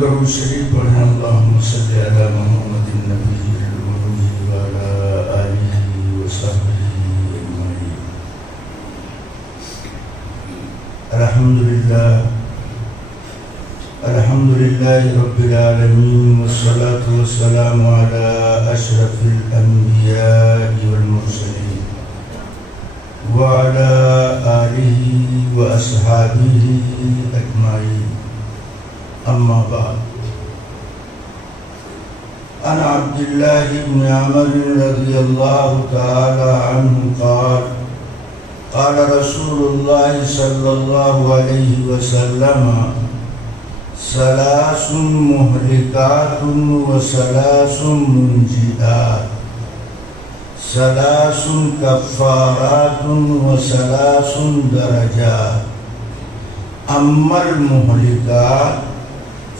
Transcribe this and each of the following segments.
درود شریف پڑھیں اللہم صلی علی محمد النبی الولی وعلی آلہ وصحبہ اجمعین۔ الحمدللہ رب العالمین والصلاة والسلام علی اشرف الانبیاء والمرسلین وعلی آلہ واصحابہ اجمعین۔ اما بعد، عن عبد الله بن عمرو رضي الله تعالى عنه قال قال رسول الله صلى الله عليه وسلم ثلاث مهلكات وثلاث منجيات، ثلاث كفارات وثلاث درجات، أما المهلكات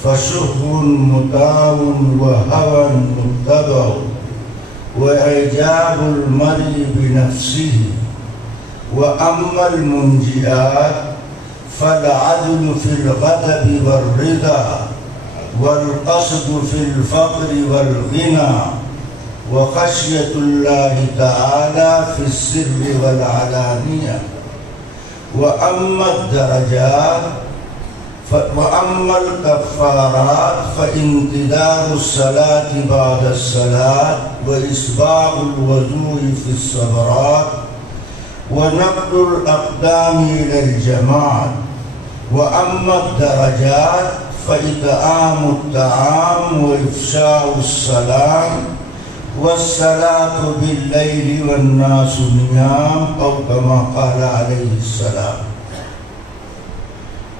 فشح مطاع وهوى متبع وإعجاب المرء بنفسه، وأما المنجئات فالعدل في الغضب والرضا، والقصد في الفقر والغنى، وخشية الله تعالى في السر والعلانية، وأما الدرجات وأما الكفارات فانتظار الصلاة بعد الصلاة، وإسباغ الوضوء في الصبرات، ونقل الأقدام إلى الجماعة، وأما الدرجات فإطعام الطعام وإفشاء السلام، والصلاة بالليل والناس نيام، أو كما قال عليه السلام۔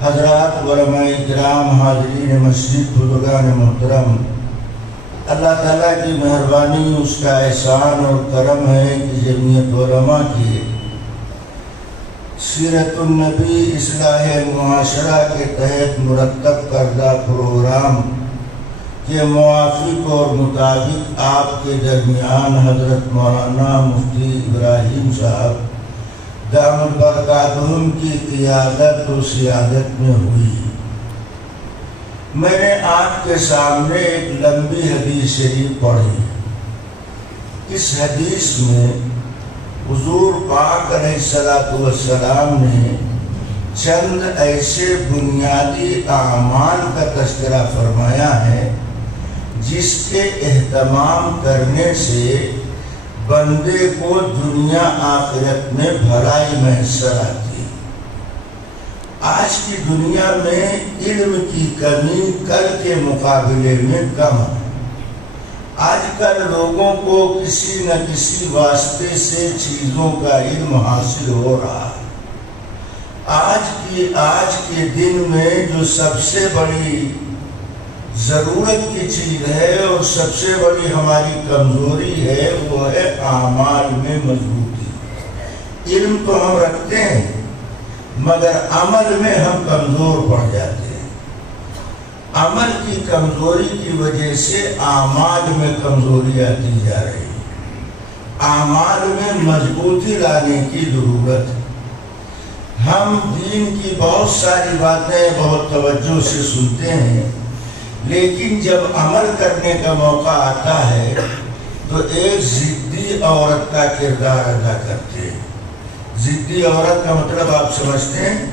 حضرات علماء کرام، حاضرین مسجد، بزرگان محترم، اللہ تعالیٰ کی مہربانی، اس کا احسان اور کرم ہے کہ جمعیت علماء کی سیرت النبی اصلاح معاشرہ کے تحت مرتب کردہ پروگرام کے موافق اور مطابق آپ کے درمیان حضرت مولانا مفتی ابراہیم صاحب دامت برکاتہم کی قیادت و سیادت میں ہوئی۔ میں نے آپ کے سامنے ایک لمبی حدیث شریف پڑھی۔ اس حدیث میں حضور پاک علیہ السلام نے چند ایسے بنیادی اعمال کا تذکرہ فرمایا ہے جس کے اہتمام کرنے سے بندے کو دنیا آخرت میں بھلائی میسر آتی ہے۔ آج کی دنیا میں علم کی کمی کل کے مقابلے میں کم ہے۔ آج کل لوگوں کو کسی نہ کسی واسطے سے چیزوں کا علم حاصل ہو رہا ہے۔ آج کے دن میں جو سب سے بڑی ضرورت کی چیز ہے اور سب سے بڑی ہماری کمزوری ہے وہ ہے اعمال میں مضبوطی۔ علم تو ہم رکھتے ہیں مگر عمل میں ہم کمزور پڑ جاتے ہیں۔ عمل کی کمزوری کی وجہ سے اعمال میں کمزوری آتی جا رہی ہے۔ اعمال میں مضبوطی لانے کی ضرورت ہے۔ ہم دین کی بہت ساری باتیں بہت توجہ سے سنتے ہیں، لیکن جب عمل کرنے کا موقع آتا ہے تو ایک ضدی عورت کا کردار ادا کرتے ہیں۔ ضدی عورت کا مطلب آپ سمجھتے ہیں؟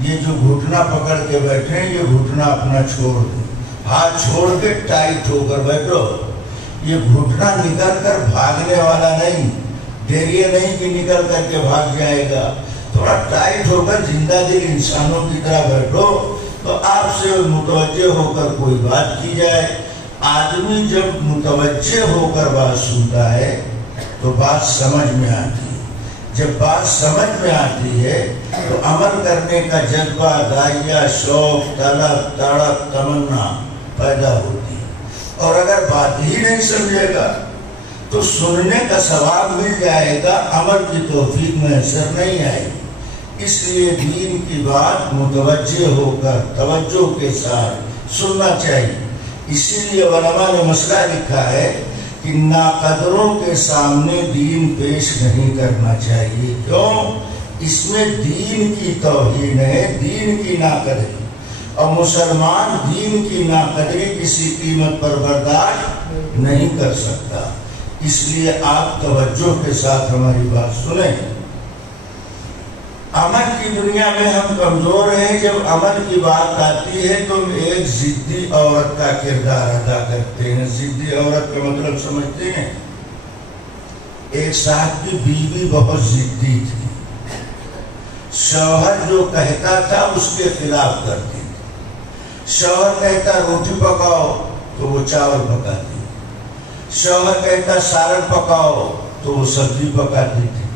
یہ جو گھٹنا پکڑ کے بیٹھے ہیں، یہ گھٹنا اپنا چھوڑ دیں، ہاتھ چھوڑ کے ٹائٹ ہو کر بیٹھو۔ یہ گھٹنا نکل کر بھاگنے والا نہیں، ڈیریے نہیں کہ نکل کر کے بھاگ جائے گا۔ تھوڑا ٹائٹ ہو کر زندہ دل انسانوں کی طرح بیٹھو تو آپ سے متوجہ ہو کر کوئی بات کی جائے۔ آدمی جب متوجہ ہو کر بات سنتا ہے تو بات سمجھ میں آتی ہے۔ جب بات سمجھ میں آتی ہے تو عمل کرنے کا جذبہ، داعیہ، شوق، طلب، تڑپ، تمنا پیدا ہوتی ہے۔ اور اگر بات ہی نہیں سمجھے گا تو سننے کا ثواب مل جائے گا، عمل کی توفیق میسر نہیں آئے گی۔ اس لیے دین کی بات متوجہ ہو کر توجہ کے ساتھ سننا چاہیے۔ اسی لیے علماء نے مسئلہ لکھا ہے کہ ناقدروں کے سامنے دین پیش نہیں کرنا چاہیے۔ کیوں؟ اس میں دین کی توہین ہے، دین کی ناقدری۔ اور مسلمان دین کی ناقدری کسی قیمت پر برداشت نہیں کر سکتا۔ اس لیے آپ توجہ کے ساتھ ہماری بات سنیں۔ عمل کی دنیا میں ہم کمزور ہیں۔ جب عمل کی بات آتی ہے تو ہم ایک ضدی عورت کا کردار ادا کرتے ہیں۔ ضدی عورت کا مطلب سمجھتے ہیں؟ ایک صاحب کی بیوی بہت ضدی تھی، شوہر جو کہتا تھا اس کے خلاف کرتی تھی۔ شوہر کہتا روٹی پکاؤ تو وہ چاول پکاتی، شوہر کہتا سالن پکاؤ تو وہ سبزی پکاتی تھی،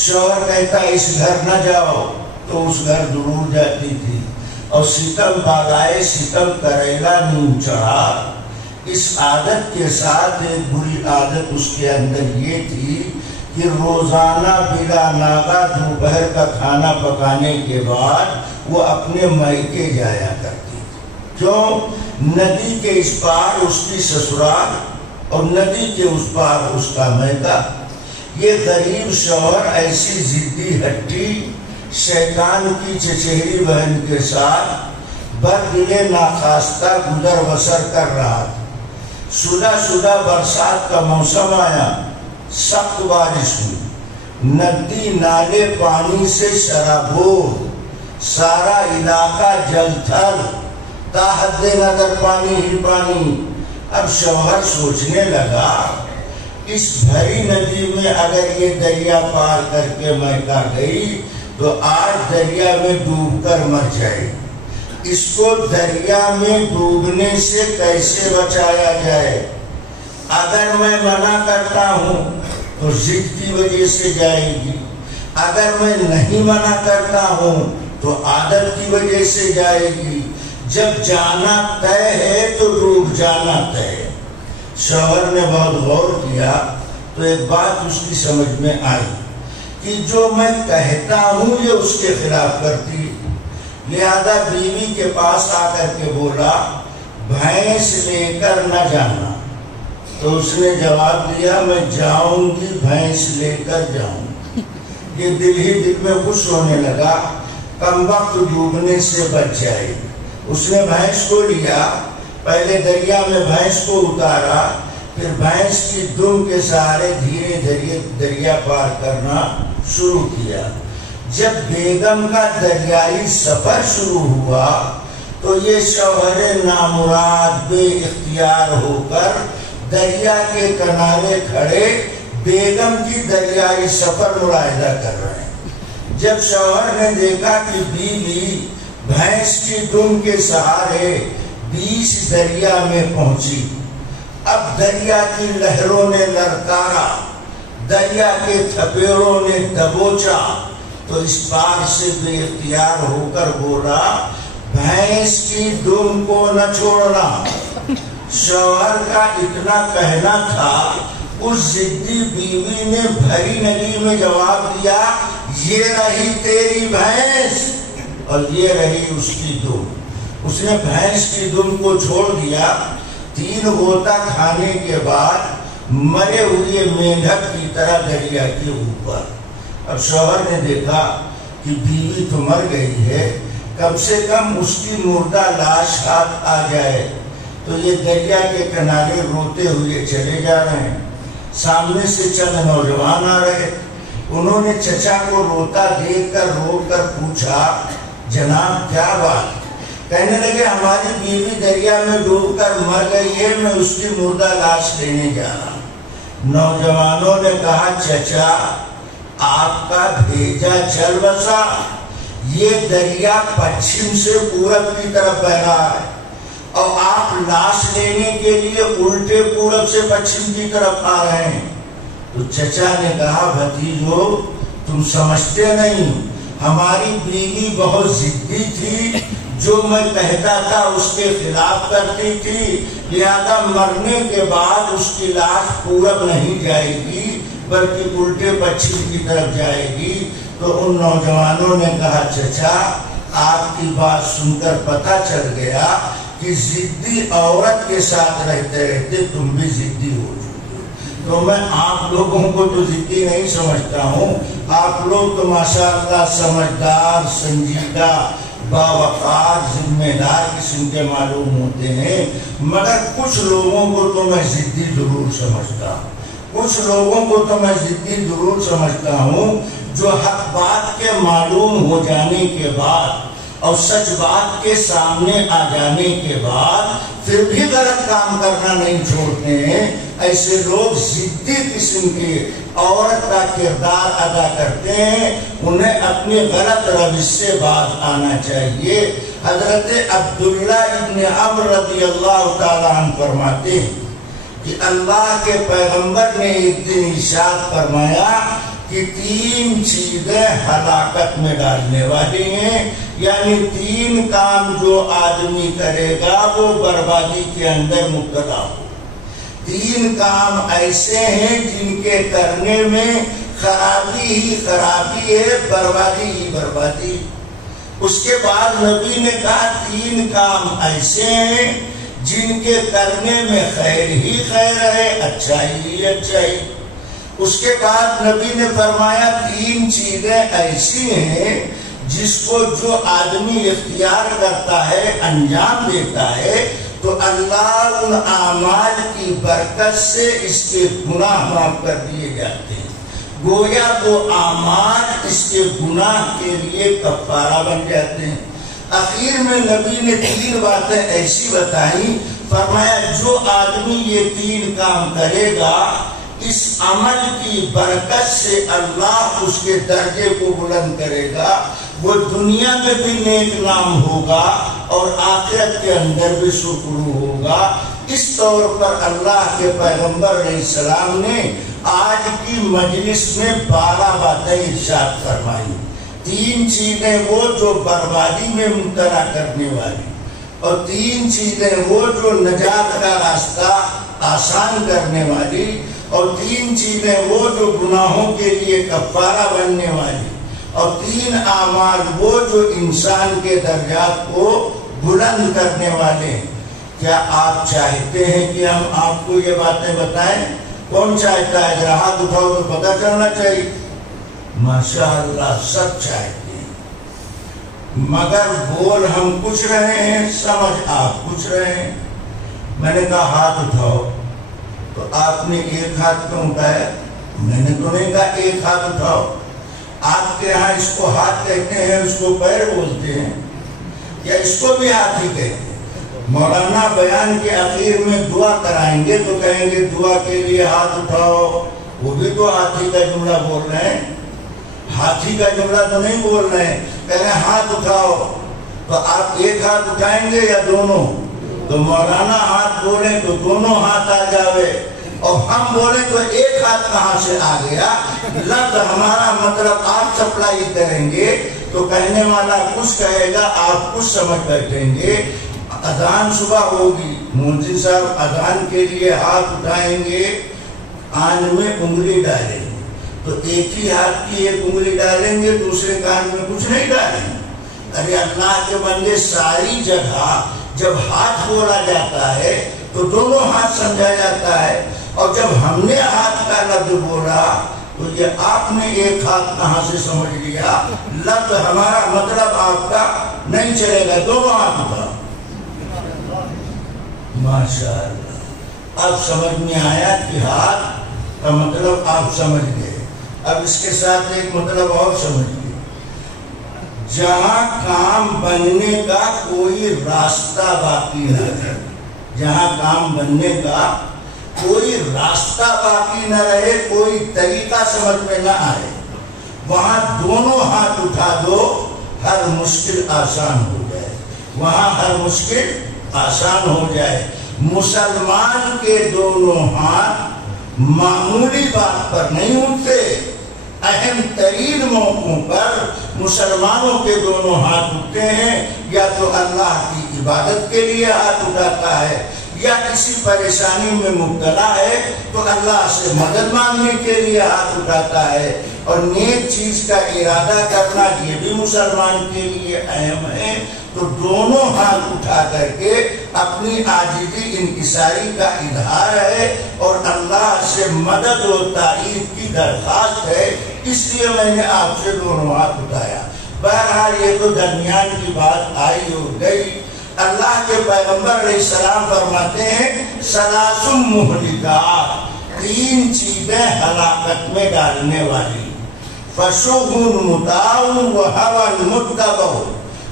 شوہر کہتا اس گھر نہ جاؤ تو اس گھر ضرور جاتی تھی، اور ستم بالائے ستم کریلا نیم چڑھا۔ اس عادت کے ساتھ ایک بری عادت اس کے اندر یہ تھی کہ روزانہ بلا ناغہ دوپہر کا کھانا پکانے کے بعد وہ اپنے میکے جایا کرتی تھی۔ کیوں؟ ندی کے اس پار اس کی سسرال اور ندی کے اس پار اس کا میکہ۔ یہ غریب شوہر ایسی ضدی ہٹی شیطان کی چچہری بہن کے ساتھ بددل ناخواستہ گزر بسر کر رہا تھا۔ شدہ برسات کا موسم آیا، سخت بارش ہوئی، ندی نالے پانی سے شرابور، سارا علاقہ جل تھل، تا حد نظر پانی ہی پانی۔ اب شوہر سوچنے لگا اس بھری ندی میں اگر یہ دریا پار کر کے میکہ گئی تو آج دریا میں ڈوب کر مر جائے، اس کو دریا میں ڈوبنے سے کیسے بچایا جائے؟ اگر میں منع کرتا ہوں تو ضد کی وجہ سے جائے گی، اگر میں نہیں منع کرتا ہوں تو عادت کی وجہ سے جائے گی، جب جانا طے ہے تو ڈوب جانا طے۔ شوہر نے بہت غور کیا تو ایک بات اس کی سمجھ میں آئی کہ جو میں کہتا ہوں یہ اس کے خلاف کرتی، لہذا بیوی کے پاس آ کر کے بولا بھینس لے کر نہ جانا، تو اس نے جواب دیا میں جاؤں گی، بھینس لے کر جاؤں گی۔ یہ دل ہی دل میں خوش ہونے لگا، کم وقت ڈوبنے سے بچ جائے گی۔ اس نے بھینس کو لیا، پہلے دریا میں بھینس کو اتارا، پھر بھینس کی دم کے سہارے دھیرے دھیرے دریا پار کرنا شروع کیا۔ جب بیگم کا دریائی سفر شروع ہوا تو یہ شوہر نامراد بے اختیار ہو کر دریا کے کنارے کھڑے بیگم کی دریائی سفر ملاحظہ کر رہے ہیں۔ جب شوہر نے دیکھا کہ بیوی بھینس کی دم کے سہارے 20 دریا میں پہنچی، اب دریا کی لہروں نے للکارا، دریا کے تھپیڑوں نے دبوچا، تو اس پار سے بے اختیار ہو کر بولا بھینس کی دم کو نہ چھوڑنا۔ شوہر کا اتنا کہنا تھا، اس ضدی بیوی نے بھری ندی میں جواب دیا یہ رہی تیری بھینس اور یہ رہی اس کی دم۔ اس نے بھینس کی دم کو چھوڑ دیا۔ 3 غوطہ کھانے کے بعد مرے ہوئے مینڈک کی طرح دریا کے اوپر۔ اب شوہر نے دیکھا کہ بیوی تو مر گئی ہے، کم سے کم اس کی مردہ لاش ہاتھ آ جائے، تو یہ دریا کے کنارے روتے ہوئے چلے جا رہے ہیں۔ سامنے سے چند نوجوان آ رہے، انہوں نے چچا کو روتا دیکھ کر رو کر پوچھا جناب کیا بات؟ کہنے لگے ہماری بیوی دریا میں ڈوب کر مر گئی ہے، میں اس کی مردہ لاش لینے جا رہا ہوں۔ نوجوانوں نے کہا چچا آپ کا بھیجا چل بسا، یہ دریا پچھم سے پورب کی طرف بہ رہا ہے اور آپ لاش لینے کے لیے الٹے پورب سے پچھم کی طرف آ رہے ہیں۔ تو چچا نے کہا بھتیجو تم سمجھتے نہیں، ہماری بیوی بہت ضدی تھی، جو میں کہتا تھا اس کے خلاف کرتی تھی، لہذا مرنے کے بعد اس کی لاش پورب نہیں جائے گی بلکہ الٹے پچھم کی طرف جائے گی۔ تو ان نوجوانوں نے کہا چچا آپ کی بات سن کر پتہ چل گیا کہ ضدی عورت کے ساتھ رہتے رہتے تم بھی ضدی ہو چکے، تو میں آپ لوگوں کو تو ضدی نہیں سمجھتا ہوں، آپ لوگ تو ماشاءاللہ سمجھدار، سنجیدہ، باوقار ذمہ دار قسم کے معلوم ہوتے ہیں، مگر کچھ لوگوں کو تو میں ضدی ضرور سمجھتا ہوں، کچھ لوگوں کو تو میں ضدی ضرور سمجھتا ہوں جو حق بات کے معلوم ہو جانے کے بعد اور سچ بات کے سامنے آ جانے کے بعد پھر بھی غلط کام کرنا نہیں چھوڑتے ہیں۔ ایسے لوگ ضدی قسم کے عورت کا کردار ادا کرتے ہیں، انہیں اپنی غلط روش سے باز آنا چاہیے۔ حضرت عبداللہ ابن عمرو رضی اللہ تعالیٰ عنہ فرماتے ہیں کہ اللہ کے پیغمبر نے ایک دن ارشاد فرمایا کہ 3 چیزیں ہلاکت میں ڈالنے والی ہیں، یعنی 3 کام جو آدمی کرے گا وہ بربادی کے اندر مبتلا ہو۔ 3 کام ایسے ہیں جن کے کرنے میں خرابی ہی خرابی ہے، بربادی ہی بربادی۔ اس کے بعد نبی نے کہا 3 کام ایسے ہیں جن کے کرنے میں خیر ہی خیر ہے، اچھائی ہی اچھائی۔ اس کے بعد نبی نے فرمایا 3 چیزیں ایسی ہیں جس کو جو آدمی اختیار کرتا ہے، انجام دیتا ہے، تو اللہ ان اعمال کی برکت سے اس کے گناہ معاف کر دیے جاتے ہیں، گویا وہ اعمال اس کے گناہ کے لیے کفارہ بن جاتے ہیں۔ آخر میں نبی نے 3 باتیں ایسی بتائیں، فرمایا جو آدمی یہ 3 کام کرے گا اس عمل کی برکت سے اللہ اس کے درجے کو بلند کرے گا، وہ دنیا میں بھی نیک نام ہوگا اور آخرت کے اندر بھی سرخرو ہوگا۔ اس طور پر اللہ کے پیغمبر علیہ السلام نے آج کی مجلس میں 12 باتیں ارشاد فرمائی۔ 3 چیزیں وہ جو بربادی میں مبتلا کرنے والی، اور 3 چیزیں وہ جو نجات کا راستہ آسان کرنے والی، اور 3 چیزیں وہ جو گناہوں کے لیے کفارہ بننے والی، اور 3 اعمال وہ جو انسان کے درجات کو بلند کرنے والے ہیں۔ کیا آپ چاہتے ہیں کہ ہم آپ کو یہ باتیں بتائیں؟ کون چاہتا ہے؟ ذرا ہاتھ اٹھاؤ تو پتہ چلنا چاہیے۔ ماشاءاللہ سب چاہتے ہیں، مگر بول ہم کچھ رہے ہیں، سمجھ آپ کچھ رہے ہیں۔ میں نے کہا ہاتھ اٹھاؤ تو آپ نے ایک ہاتھ کیوں اٹھایا؟ میں نے تو نہیں کہا ایک ہاتھ اٹھاؤ۔ آپ کے ہاں اس کو ہاتھ کہتے ہیں، اس کو پیر بولتے ہیں، یا اس کو بھی ہاتھ ہی کہتے ہیں؟ مولانا بیان کے آخر میں دعا کرائیں گے تو کہیں گے دعا کے لیے ہاتھ اٹھاؤ، وہ بھی تو ہاتھی کا جملہ بول رہے ہیں، ہاتھی کا جملہ تو نہیں بول رہے ہیں۔ کہہ رہے ہیں ہاتھ اٹھاؤ، تو آپ ایک ہاتھ اٹھائیں گے یا دونوں؟ تو مولانا ہاتھ بولیں تو دونوں ہاتھ آ جاوے، اور ہم بولیں تو ایک ہاتھ کہاں سے آ گیا؟ لفظ ہمارا مطلب آپ سپلائی کریں گے تو کہنے والا کچھ کہے گا، آپ کچھ سمجھ بیٹھیں گے۔ اذان صبح ہوگی، مؤذن صاحب اذان کے لیے ہاتھ اٹھائیں گے، کان میں انگلی ڈالیں گے، تو ایک ہی ہاتھ کی ایک انگلی ڈالیں گے، دوسرے کان میں کچھ نہیں ڈالیں گے۔ ارے اللہ کے بندے، ساری جگہ جب ہاتھ بولا جاتا ہے تو دونوں ہاتھ سمجھا جاتا ہے، اور جب ہم نے ہاتھ کا لفظ بولا تو یہ آپ نے ایک ہاتھ کہاں سے سمجھ لیا؟ لفظ ہمارا مطلب آپ کا نہیں چلے گا، دونوں ہاتھ اٹھا۔ ماشاءاللہ، اب سمجھ میں آیا کہ ہاتھ کا مطلب آپ سمجھ گئے۔ اب اس کے ساتھ ایک مطلب اور سمجھ گئے، جہاں کام بننے کا کوئی راستہ باقی نہ رہے، جہاں کام بننے کا کوئی راستہ باقی نہ رہے، کوئی طریقہ سمجھ میں نہ آئے، وہاں دونوں ہاتھ اٹھا دو، ہر مشکل آسان ہو جائے، وہاں ہر مشکل آسان ہو جائے۔ مسلمان کے دونوں ہاتھ معمولی بات پر نہیں اٹھتے، اہم ترین موقعوں پر مسلمانوں کے دونوں ہاتھ اٹھتے ہیں، یا تو اللہ کی عبادت کے لیے ہاتھ اٹھاتا ہے، یا کسی پریشانی میں مبتلا ہے تو اللہ سے مدد مانگنے کے لیے ہاتھ اٹھاتا ہے۔ اور نیک چیز کا ارادہ کرنا یہ بھی مسلمان کے لیے اہم ہے، تو دونوں ہاتھ اٹھا کر کے اپنی عاجزی انکساری کا اظہار ہے اور اللہ سے مدد و تائید کی درخواست ہے۔ اس لیے میں نے آپ سے دونوں ہاتھ اٹھایا۔ بہرحال یہ تو درمیان کی بات آئی ہو گئی۔ اللہ کے پیغمبر علیہ السلام فرماتے ہیں ثلاث مہلکات، تین چیزیں ہلاکت میں ڈالنے والی، فشوق مطاع وہوى متبع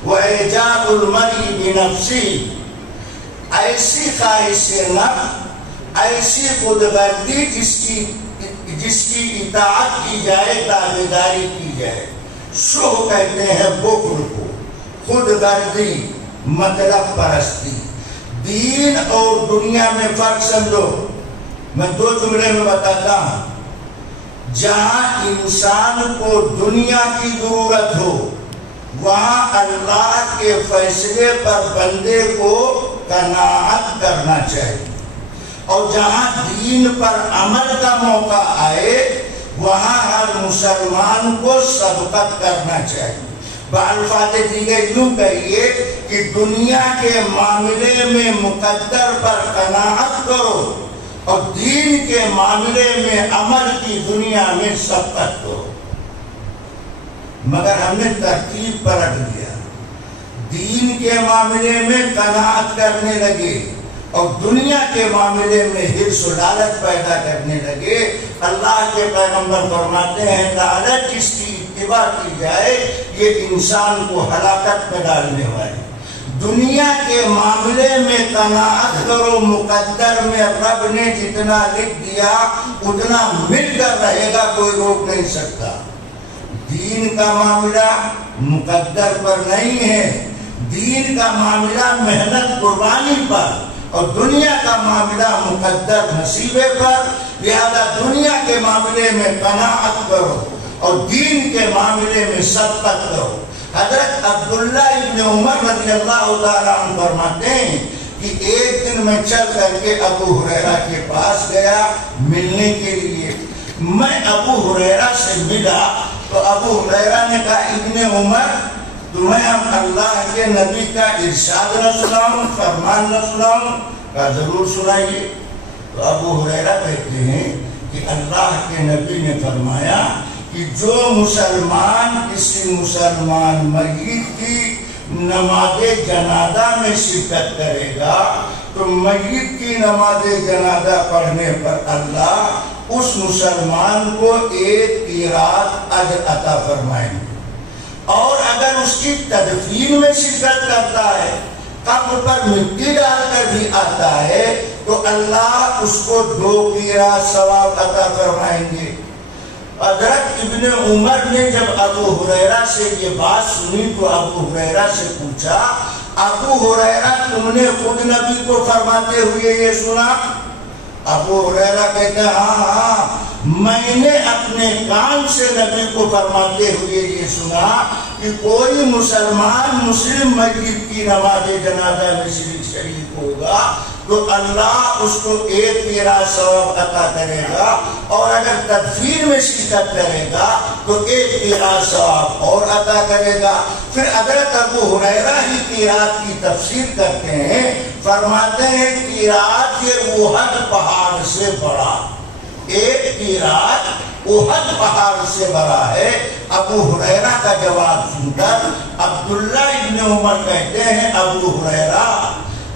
واعجاب المرء بنفسه، ایسی خواہش نفس، ایسی خودغرضی جس کی اطاعت کی جائے، تابعداری کی جائے۔ شوق کہتے ہیں بخل کو، خود غرضی، مطلب پرستی۔ دین اور دنیا میں فرق سمجھو، میں دو جملے میں بتاتا ہوں۔ جہاں انسان کو دنیا کی ضرورت ہو وہاں اللہ کے فیصلے پر بندے کو قناعت کرنا چاہیے، اور جہاں دین پر عمل کا موقع آئے وہاں ہر مسلمان کو سبقت کرنا چاہیے۔ بالفاظ دیگر یوں کہیے کہ دنیا کے معاملے میں مقدر پر قناعت کرو اور دین کے معاملے میں عمل کی دنیا میں سبقت کرو۔ مگر ہم نے ترتیب پلٹ دیا، دین کے معاملے میں قناعت کرنے لگے اور دنیا کے معاملے میں حرص و لالچ پیدا کرنے لگے۔ اللہ کے پیغمبر فرماتے ہیں لالچ جس کی اتباع کی جائے یہ انسان کو ہلاکت میں ڈالنے والی۔ دنیا کے معاملے میں قناعت کرو، مقدر میں رب نے جتنا لکھ دیا اتنا مل کر رہے گا، کوئی روک نہیں سکتا۔ دین کا معاملہ مقدر پر نہیں ہے، دین کا معاملہ محنت قربانی پر، اور دنیا کا معاملہ مقدر نصیبے پر۔ لہذا دنیا کے معاملے میں قناعت کرو اور دین کے معاملے میں سبقت کرو۔ حضرت عبداللہ ابن عمر رضی اللہ تعالیٰ عنہ فرماتے ہیں کہ ایک دن میں چل کر کے ابو ہریرہ کے پاس گیا ملنے کے لیے۔ میں ابو ہریرہ سے ملا تو ابو ہریرہ نے کہا ابن عمر تمہیں ہم اللہ کے نبی کا ارشاد نہ سناؤں، فرمان نہ سناؤں؟ کہا ضرور سنائیے۔ تو ابو ہریرہ کہتے ہیں کہ اللہ کے نبی نے فرمایا کہ جو مسلمان کسی مسلمان میت کی نماز جنازہ میں شرکت کرے گا تو میت کی نماز جنازہ پڑھنے پر اللہ اس مسلمان کو 1 قیراط اجر عطا فرمائیں گے، اور اگر اس کی تدفین میں شرکت کرتا ہے، قبر پر مٹی ڈال کر بھی آتا ہے تو اللہ اس کو 2 قیراط ثواب عطا فرمائیں گے۔ حضرت ابن عمر نے جب ابو ہریرہ سے یہ بات سنی تو ابو ہریرہ سے پوچھا ابو ہریرہ تم نے خود نبی کو فرماتے ہوئے یہ سنا؟ ابو ہریرہ کہتے ہیں ہاں میں نے اپنے کان سے نبی کو فرماتے ہوئے یہ سنا کہ کوئی مسلمان مسلم میت کی نماز جنازہ میں شریک ہوگا تو اللہ اس کو 1 قیراط ثواب عطا کرے گا، اور اگر تدفین میں شرکت کرے گا تو 1 قیراط ثواب اور عطا کرے گا۔ پھر حضرت ابو ہریرہ ہی قیراط کی تفسیر کرتے ہیں، فرماتے ہیں قیراط یہ احد پہاڑ سے بڑا، 1 قیراط احد پہاڑ سے بڑا ہے۔ ابو ہریرہ کا جواب سن کر عبداللہ ابن عمر کہتے ہیں ابو ہریرہ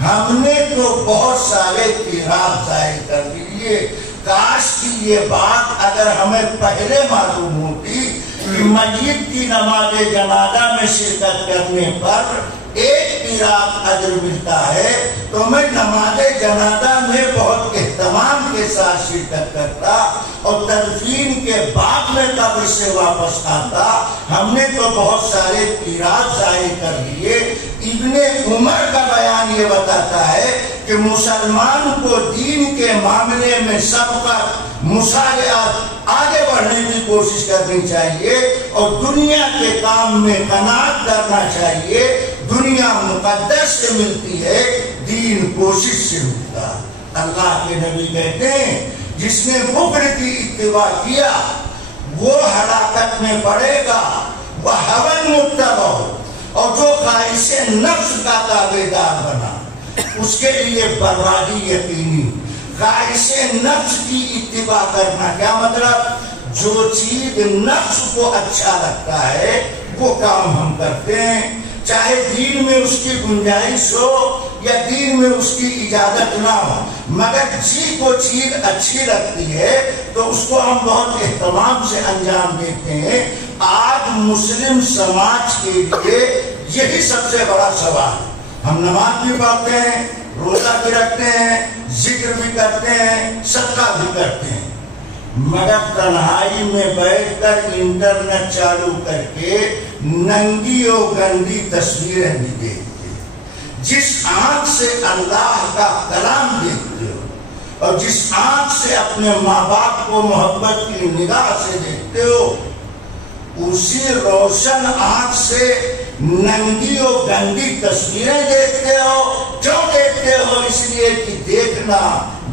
ہم نے تو بہت سارے قیراط ضائع کر دیے، کاش کی یہ بات اگر ہمیں پہلے معلوم ہوتی کہ میت کی نماز جنازہ میں شرکت کرنے پر 1 قیراط اجر ملتا ہے تو میں نماز جنازہ میں بہت اہتمام کے ساتھ شرکت کرتا اور تدفین کے بعد میں قبر سے واپس آتا۔ ہم نے تو بہت سارے قیراط ضائع کر دیے۔ ابن عمر کا بیان یہ بتاتا ہے کہ مسلمان کو دین کے معاملے میں سبقت، مسارعت، آگے بڑھنے کی کوشش کرنی چاہیے اور دنیا کے کام میں قناعت کرنا چاہیے۔ دنیا مقدس سے ملتی ہے، دین کوشش سے ملتا ہے۔ اللہ کے نبی کہتے ہیں جس نے بخل کی اتباع کیا وہ ہلاکت میں پڑے گا، وہ ہوى متبع، اور جو خواہش نفس کا تابعدار بنا اس کے لیے بربادی یقینی۔ خواہش نفس کی اتباع کرنا کیا مطلب؟ جو چیز نفس کو اچھا لگتا ہے وہ کام ہم کرتے ہیں، چاہے دین میں اس کی گنجائش ہو یا دین میں اس کی اجازت نہ ہو، مگر جی کو چیز اچھی لگتی ہے تو اس کو ہم بہت اہتمام سے انجام دیتے ہیں۔ آج مسلم سماج کے لیے یہی سب سے بڑا سوال ہے۔ ہم نماز بھی پڑھتے ہیں، روزہ بھی رکھتے ہیں، ذکر بھی کرتے ہیں، صدقہ بھی کرتے ہیں، مگر تنہائی میں بیٹھ کر انٹرنیٹ چالو کر کے ننگی اور گندی تصویریں بھی دیکھتے ہیں۔ جس آنکھ سے اللہ کا کلام دیکھتے ہو اور جس آنکھ سے اپنے ماں باپ کو محبت کی نگاہ سے دیکھتے ہو، اسی روشن آنکھ سے ننگی اور گندی تصویریں دیکھتے ہو۔ کیوں دیکھتے ہو؟ اس لیے کہ دیکھنا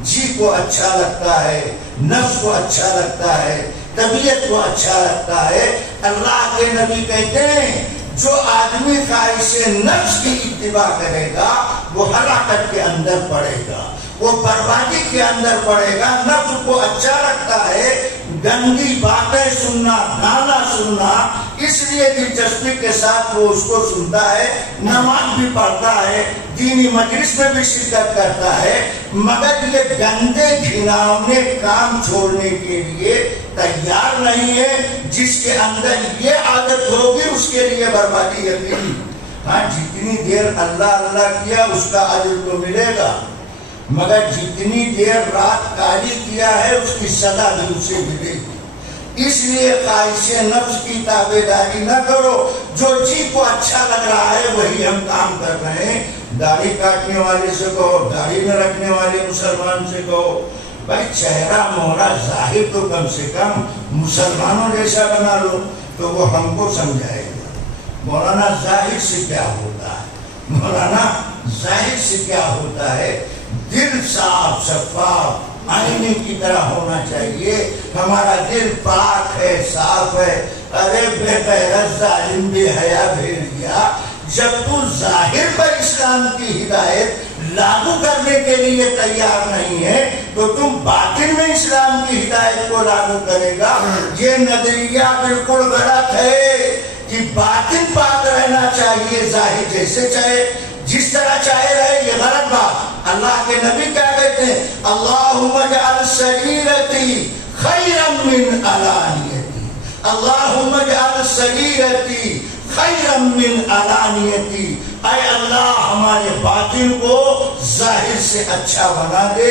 جی کو اچھا لگتا ہے، نفس کو اچھا لگتا ہے، طبیعت کو اچھا لگتا ہے۔ اللہ کے نبی کہتے ہیں جو آدمی خواہش نفس کی اتباع کرے گا وہ ہلاکت کے اندر پڑے گا، وہ بربادی کے اندر پڑے گا۔ نفس کو اچھا لگتا ہے گندی باتیں سننا، گانا سننا، اس لیے دلچسپی کے ساتھ وہ اس کو سنتا ہے، نماز بھی پڑھتا ہے، دینی مجلس میں بھی شرکت کرتا ہے، مگر یہ گندے گھناؤنے کام چھوڑنے کے لیے تیار نہیں ہے۔ جس کے اندر یہ عادت ہوگی اس کے لیے بربادی یقینی۔ ہاں، جتنی دیر اللہ اللہ کیا اس کا اجر تو ملے گا، مگر جتنی دیر رات کالی کیا ہے اس کی سزا بھی اسے ملے گی۔ اس لیے خواہش نفس کی تابعداری نہ کرو، جو جی کو اچھا لگ رہا ہے وہی ہم کام کر رہے ہیں۔ داڑھی کاٹنے والے سے کہو، داڑھی نہ رکھنے والے مسلمان سے کہو، بھائی چہرہ مہرا ظاہر تو کم سے کم مسلمانوں جیسا بنا لو تو وہ ہم کو سمجھائے گا۔ مولانا ظاہر سے کیا ہوتا ہے؟ مولانا ظاہر سے کیا ہوتا ہے؟ دل صاف شفاف آئینے کی طرح ہونا چاہیے۔ ہمارا دل پاک ہے، صاف ہے۔ ارے بے غیرت ظالم بے حیا بھیڑیا، جب تو ظاہر پر اسلام کی ہدایت لاگو کرنے کے لیے تیار نہیں ہے تو تم باطن میں اسلام کی ہدایت کو لاگو کرے گا۔ یہ نظریہ بالکل غلط ہے کہ باطن پاک رہنا چاہیے، ظاہر جیسے چاہے جس طرح چاہے رہے، یہ غلط بات۔ اللہ کے نبی کیا کہتے ہیں؟ اللہم اجعل سریرتی خیرا من علانیتی، اللہم اجعل سریرتی خیرا من علانیتی، اے اللہ ہمارے باطن کو ظاہر سے اچھا بنا دے،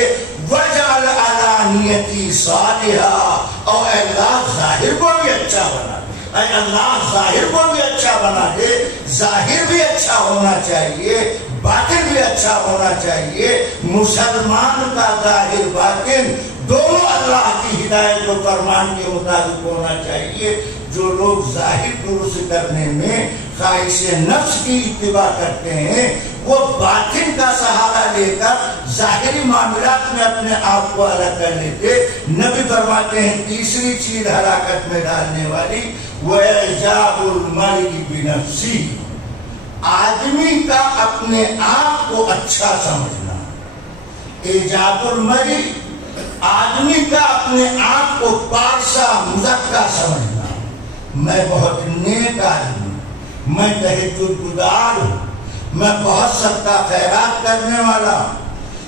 وجعل علانیتی صالحا، اور اے اللہ ظاہر کو بھی اچھا بنا دے، اے اللہ ظاہر کو بھی اچھا بنا دے۔ ظاہر بھی اچھا ہونا چاہیے، باطن بھی اچھا ہونا چاہیے۔ مسلمان کا ظاہر باطن دونوں اللہ کی ہدایت و فرمان کے مطابق ہونا چاہیے۔ جو لوگ ظاہر درست کرنے میں خواہش نفس کی اتباع کرتے ہیں وہ باطن کا سہارا لے کر ظاہری معاملات میں اپنے آپ کو الگ کر لیتے۔ نبی فرماتے ہیں تیسری چیز ہلاکت میں ڈالنے والی وہ اعجاب المرء بنفسہ، آدمی کا اپنے آپ کو اچھا سمجھنا۔ اعجاب المرء، آدمی کا اپنے آپ کو پارسا مزکا سمجھنا۔ میں بہت نیک آدمی ہوں، میں تہجد گزار ہوں، میں بہت صدقہ خیرات کرنے والا ہوں،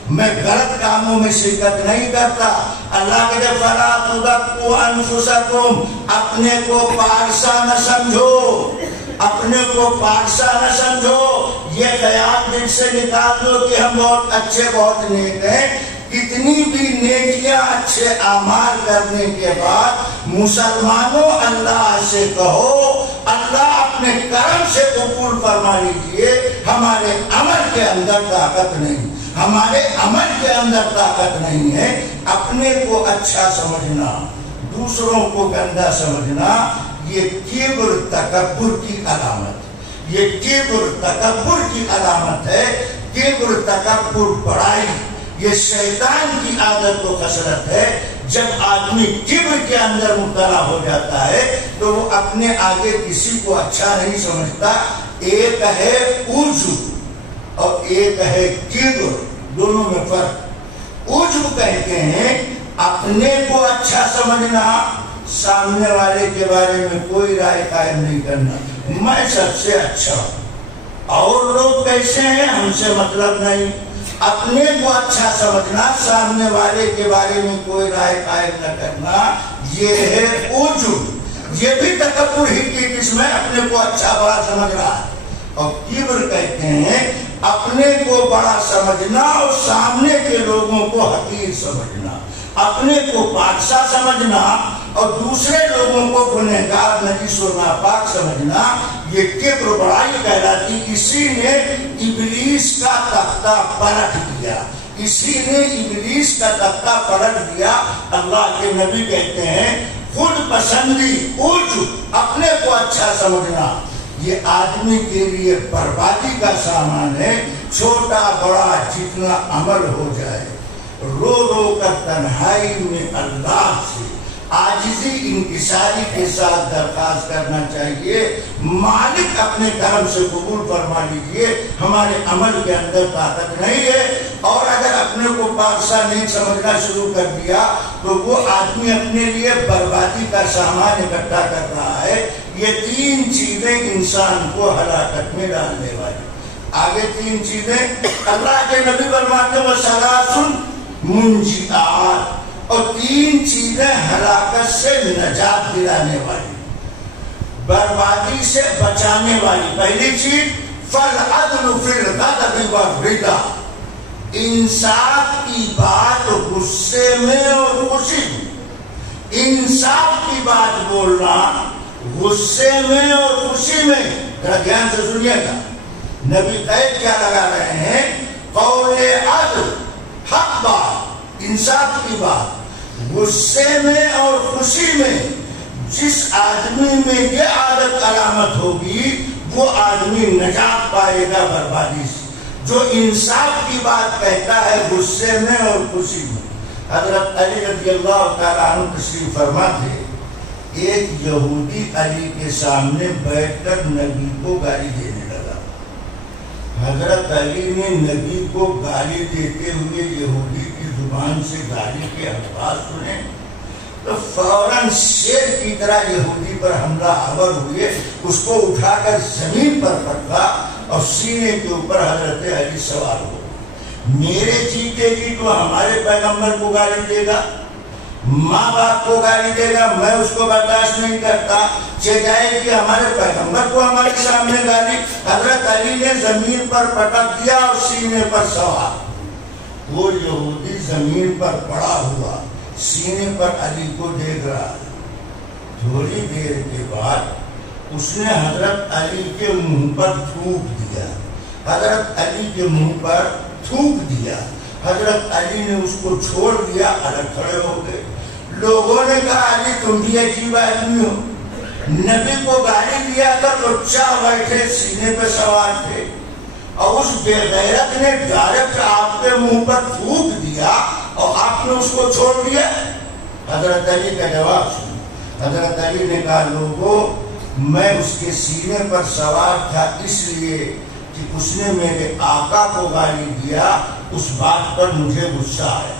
میں غلط کاموں میں شرکت نہیں کرتا۔ اللہ کے جب فلا تزکوا انفسکم، اپنے کو پارسا نہ سمجھو، اپنے کو پارسا نہ سمجھو۔ یہ خیال دل سے نکال دو کہ ہم بہت اچھے، بہت نیک ہیں۔ کتنی بھی نیکیاں اچھے اعمال کرنے کے بعد مسلمانوں اللہ سے کہو اللہ اپنے کرم سے قبول فرما لیجیے، ہمارے عمل کے اندر طاقت نہیں، ہمارے عمل کے اندر طاقت نہیں ہے۔ اپنے کو اچھا سمجھنا، دوسروں کو گندا سمجھنا، یہ کبر تکبر کی علامت، یہ کبر تکبر کی علامت ہے۔ کبر تکبر بڑائی یہ شیطان کی عادت و خصلت ہے۔ جب آدمی کبر کے اندر مبتلا ہو جاتا ہے تو وہ اپنے آگے کسی کو اچھا نہیں سمجھتا۔ ایک ہے عجب اور ایک ہے کبر، دونوں میں فرق۔ عجب کہتے ہیں اپنے کو اچھا سمجھنا، سامنے والے کے بارے میں کوئی رائے قائم نہیں کرنا۔ میں سب سے اچھا ہوں. اور لوگ کیسے ہیں ہم سے مطلب نہیں. اپنے کو اچھا سمجھنا, سامنے والے کے بارے میں کوئی رائے قائم نہ کرنا, یہ ہے عجب. یہ بھی تکبر ہی کی قسم ہے, اپنے کو اچھا بڑا سمجھ رہا ہے. اور کبر کہتے ہیں اپنے کو بڑا سمجھنا اور سامنے کے لوگوں کو حقیر سمجھنا, اپنے کو پاکسا سمجھنا اور دوسرے لوگوں کو گنہگار نجس و ناپاک سمجھنا, یہ کبر بڑائی کہلاتی. اسی نے ابلیس کا تختہ پلٹ دیا, اسی نے ابلیس کا تختہ پلٹ دیا. اللہ کے نبی کہتے ہیں خود پسندی, عجب, اپنے کو اچھا سمجھنا, یہ آدمی کے لیے بربادی کا سامان ہے. چھوٹا بڑا جتنا عمل ہو جائے, رو رو کر تنہائی میں اللہ سے عاجزی انکساری کے ساتھ درخواست کرنا چاہیے, مالک اپنے کرم سے قبول فرما لیجئے, ہمارے عمل کے اندر طاقت نہیں ہے. اور اگر اپنے کو پاکسا نہیں سمجھنا شروع کر دیا تو وہ آدمی اپنے لیے بربادی کا سامان اکٹھا کر رہا ہے. یہ تین چیزیں انسان کو ہلاکت میں ڈالنے والی. آگے تین چیزیں اللہ کے نبی فرماتے ہیں وَثَلَاثٌ مُنْجِئَاتٌ, اور تین چیزیں ہلاکت سے نجات دلانے والی, بربادی سے بچانے والی. پہلی چیز فَالْعَدْلُ فِي الْغَضَبِ وَالرِّضَىٰ, انصاف کی بات غصے میں اور خوشی میں. انصاف کی بات بولنا غصے میں اور خوشی میں. ذرا دھیان سے سنیے گا, نبی قید کیا لگا رہے ہیں؟ قول عدل, حق بات, انصاف کی بات غصے میں اور خوشی میں. جس آدمی میں یہ عادت علامت ہوگی وہ آدمی نجات پائے گا بربادی سے. جو انصاف کی بات کہتا ہے غصے میں اور خوشی میں. حضرت علی رضی اللہ تعالیٰ عنہ تشریف فرما تھے, ایک یہودی علی کے سامنے بیٹھ کر نبی کو گالی دینے لگا. حضرت علی نے نبی کو گالی دیتے ہوئے یہودی کی زبان سے گالی کے الفاظ سنے تو فوراً شیر کی طرح یہودی پر حملہ آور ہوئے, اس کو اٹھا کر زمین پر پٹکا اور سینے کے اوپر حضرت علی سوار ہو. میرے جیتے جی تو ہمارے پیغمبر کو گالی دے گا, ماں باپ کو گالی دے گا, میں اس کو برداشت نہیں کرتا. جائے کہ ہمارے پیغمبر کو ہمارے سامنے گالی. حضرت علی نے زمین پر پٹک دیا اور سینے پر سوار. وہ یہودی زمین پر پڑا ہوا سینے پر علی کو دیکھ رہا. تھوڑی دیر کے بعد اس نے حضرت علی کے منہ پر تھوک دیا, حضرت علی کے منہ پر تھوک دیا. حضرت علی نے اس کو چھوڑ دیا, الگ کھڑے ہو گئے. لوگوں نے کہا علی تم بھی عجیب آدمی ہو, نبی کو گالی دیا تھا تو چاہ بیٹھے سینے پہ سوار تھے, اور اس بے غیرت نے ڈائریکٹ آپ کے منہ پر تھوک دیا اور آپ نے اس کو چھوڑ دیا. حضرت علی کا جواب سن. حضرت علی نے کہا لوگوں میں اس کے سینے پر سوار تھا اس لیے کہ اس نے میرے آقا کو گالی دیا, اس بات پر مجھے غصہ آیا.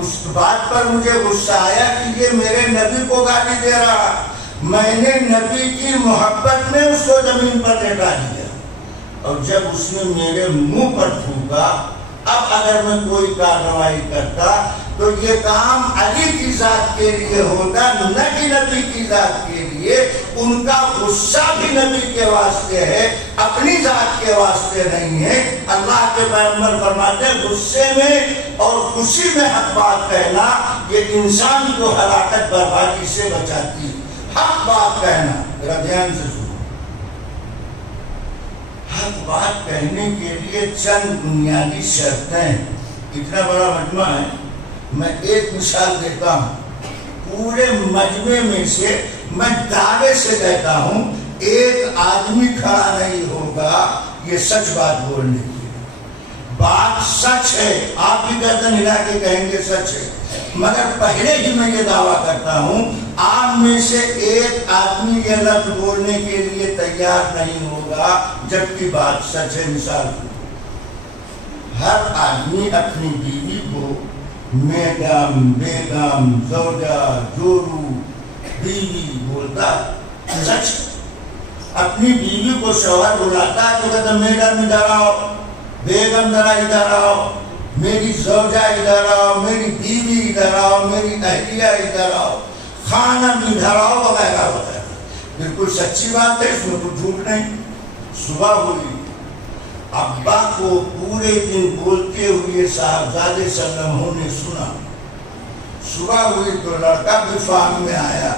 اس بات پر مجھے غصہ آیا کہ یہ میرے نبی کو گالی دے رہا. میں نے نبی کی محبت میں اس کو زمین پر لٹا دیا, اور جب اس نے میرے منہ پر تھوکا, اب اگر میں کوئی کارروائی کرتا تو یہ کام علی کی ذات کے لیے ہوتا, نہ کہ نبی کی ذات کے لیے. ان کا غصہ بھی نبی کے واسطے ہے, اپنی ذات کے واسطے نہیں ہے. اللہ کے پیغمبر فرماتے ہیں غصے میں اور خوشی میں حق بات کہنا یہ انسان کو ہلاکت بربادی سے بچاتی ہے. حق بات کہنا, ذرا دھیان سے سنو, حق بات کہنے کے لیے چند بنیادی شرطیں. اتنا بڑا مجمع ہے, میں ایک مثال دیتا ہوں. پورے مجمع میں سے میں دعوے سے کہتا ہوں ایک آدمی کھڑا نہیں ہوگا یہ سچ بات بولنے کی. بات سچ ہے, آپ بھی گردن ہلا کے کہیں گے سچ ہے, مگر پہلے ہی میں یہ دعویٰ کرتا ہوں آپ میں سے ایک آدمی یہ لفظ بولنے کے لیے تیار نہیں ہوگا جبکہ بات سچ ہے. مثال, ہر آدمی اپنی بیوی کو میڈم, بیگم, زوجہ, جورو, بیوی بولتا, سچ. اپنی بیوی کو شوہر بلاتا ہے تو کہتا میڈم ادھر آؤ، بیگم ذرا ادھر آؤ، میری زوجہ ادھر آؤ، میری بیوی ادھر آؤ، میری اہلیہ ادھر آؤ، خانم ادھر آؤ، وغیرہ وغیرہ. بالکل سچی بات ہے، اس میں کچھ جھوٹ نہیں. صبح ہوئی، ابا کو پورے دن بولتے ہوئے صاحبزادے سلموں نے سنا. صبح ہوئی تو لڑکا بھی فارم میں آیا،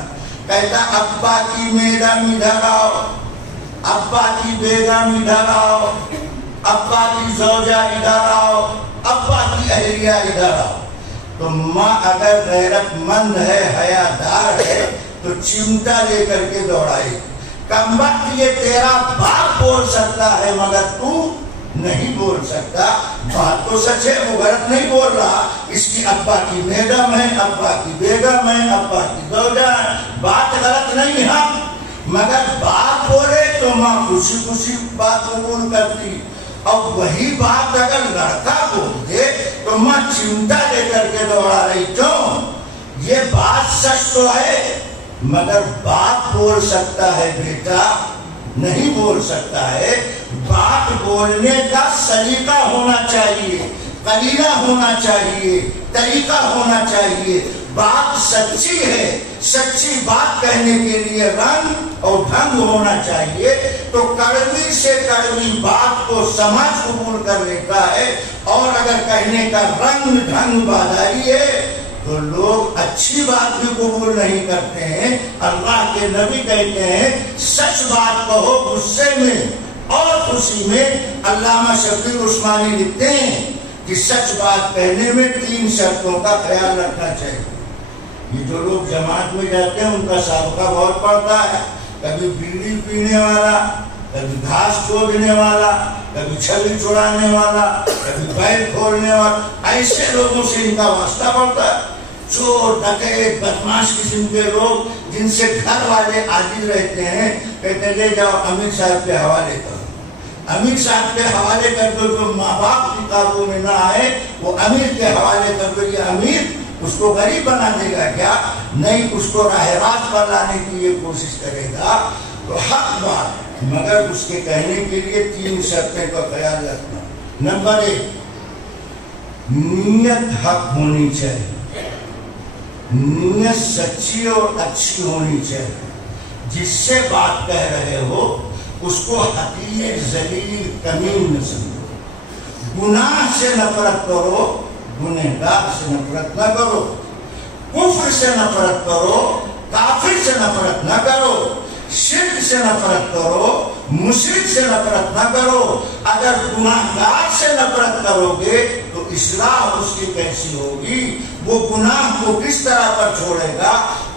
کہتا ابا کی میڈم ادھر آؤ، ابا کی بیگم ادھر آؤ، ابا کی زوجہ ادھر آؤ، ابا کی اہلیہ ادھر آؤ. تو ماں اگر غیرت مند ہے، حیادار ہے، تو چمٹا لے کر کے دوڑائی. کمبخت یہ تیرا باپ بول سکتا ہے مگر تو نہیں بول سکتا. بات تو سچ ہے، وہ غلط نہیں بول رہا. اس کی ابا کی میڈم ہے، ابا کی بیگم ہے، ابا کی زوجہ ہے، بات غلط نہیں ہے، مگر باپ بولے تو ماں خوشی خوشی بات قبول کرتی. اور وہی بات اگر لڑکا بول دے تو ماں چمٹا لے کر کے دوڑا رہی. کیوں؟ یہ بات سچ تو ہے مگر باپ بول سکتا ہے، بیٹا نہیں بول سکتا ہے. بات بولنے کا سلیقہ ہونا چاہیے، قرینہ ہونا چاہیے، طریقہ ہونا چاہیے. بات سچی ہے، سچی بات کہنے کے لیے رنگ اور ڈھنگ ہونا چاہیے. تو کڑوی سے کڑوی بات کو سمجھ قبول کر لیتا ہے، اور اگر کہنے کا رنگ ڈھنگ باداری ہے تو لوگ اچھی بات بھی قبول نہیں کرتے ہیں. اللہ کے نبی کہتے ہیں سچ بات کہو غصے میں اور خوشی میں. علامہ شبیر عثمانی لکھتے ہیں کہ سچ بات کہنے میں 3 شرطوں کا خیال رکھنا چاہیے. یہ جو لوگ جماعت میں جاتے ہیں ان کا سابقہ بہت پڑتا ہے. کبھی بیڑی پینے والا، کبھی گھاس کھودنے والا، کبھی چھلی چڑانے والا، کبھی بیل کھولنے والا. ایسے لوگوں سے ان کا واسطہ پڑتا ہے. چور ڈکیت بدماش قسم کے لوگ جن سے گھر والے عاجز رہتے ہیں، کہتے لے جاؤ امیر صاحب کے حوالے کرو. امیر صاحب کے حوالے کر دو. جو ماں باپ کی قابو میں نہ آئے وہ امیر کے حوالے کر دو. یہ امیر اس کو غریب بنا دے گا کیا؟ نہیں، اس کو راہ راست پر لانے کی یہ کوشش کرے گا. تو حق بات مگر اس کے کہنے کے لیے 3 شرطیں کا خیال رکھنا. نمبر 1، نیت حق ہونی چاہیے، نیت سچی اور اچھی ہونی چاہیے. جس سے بات کہہ رہے ہو اس کو حقیر ذلیل کمین نہ سمجھو. گناہ سے نفرت کرو، گنہگار سے نفرت نہ کرو. کفر سے نفرت کرو، کافر سے نفرت نہ کرو. شرک سے نفرت کرو، مشرک سے نفرت نہ کرو. اگر گناہگار سے نفرت کرو گے تو اصلاح اس کی کیسی ہوگی؟ وہ گناہ کو کس طرح پر چھوڑے گا؟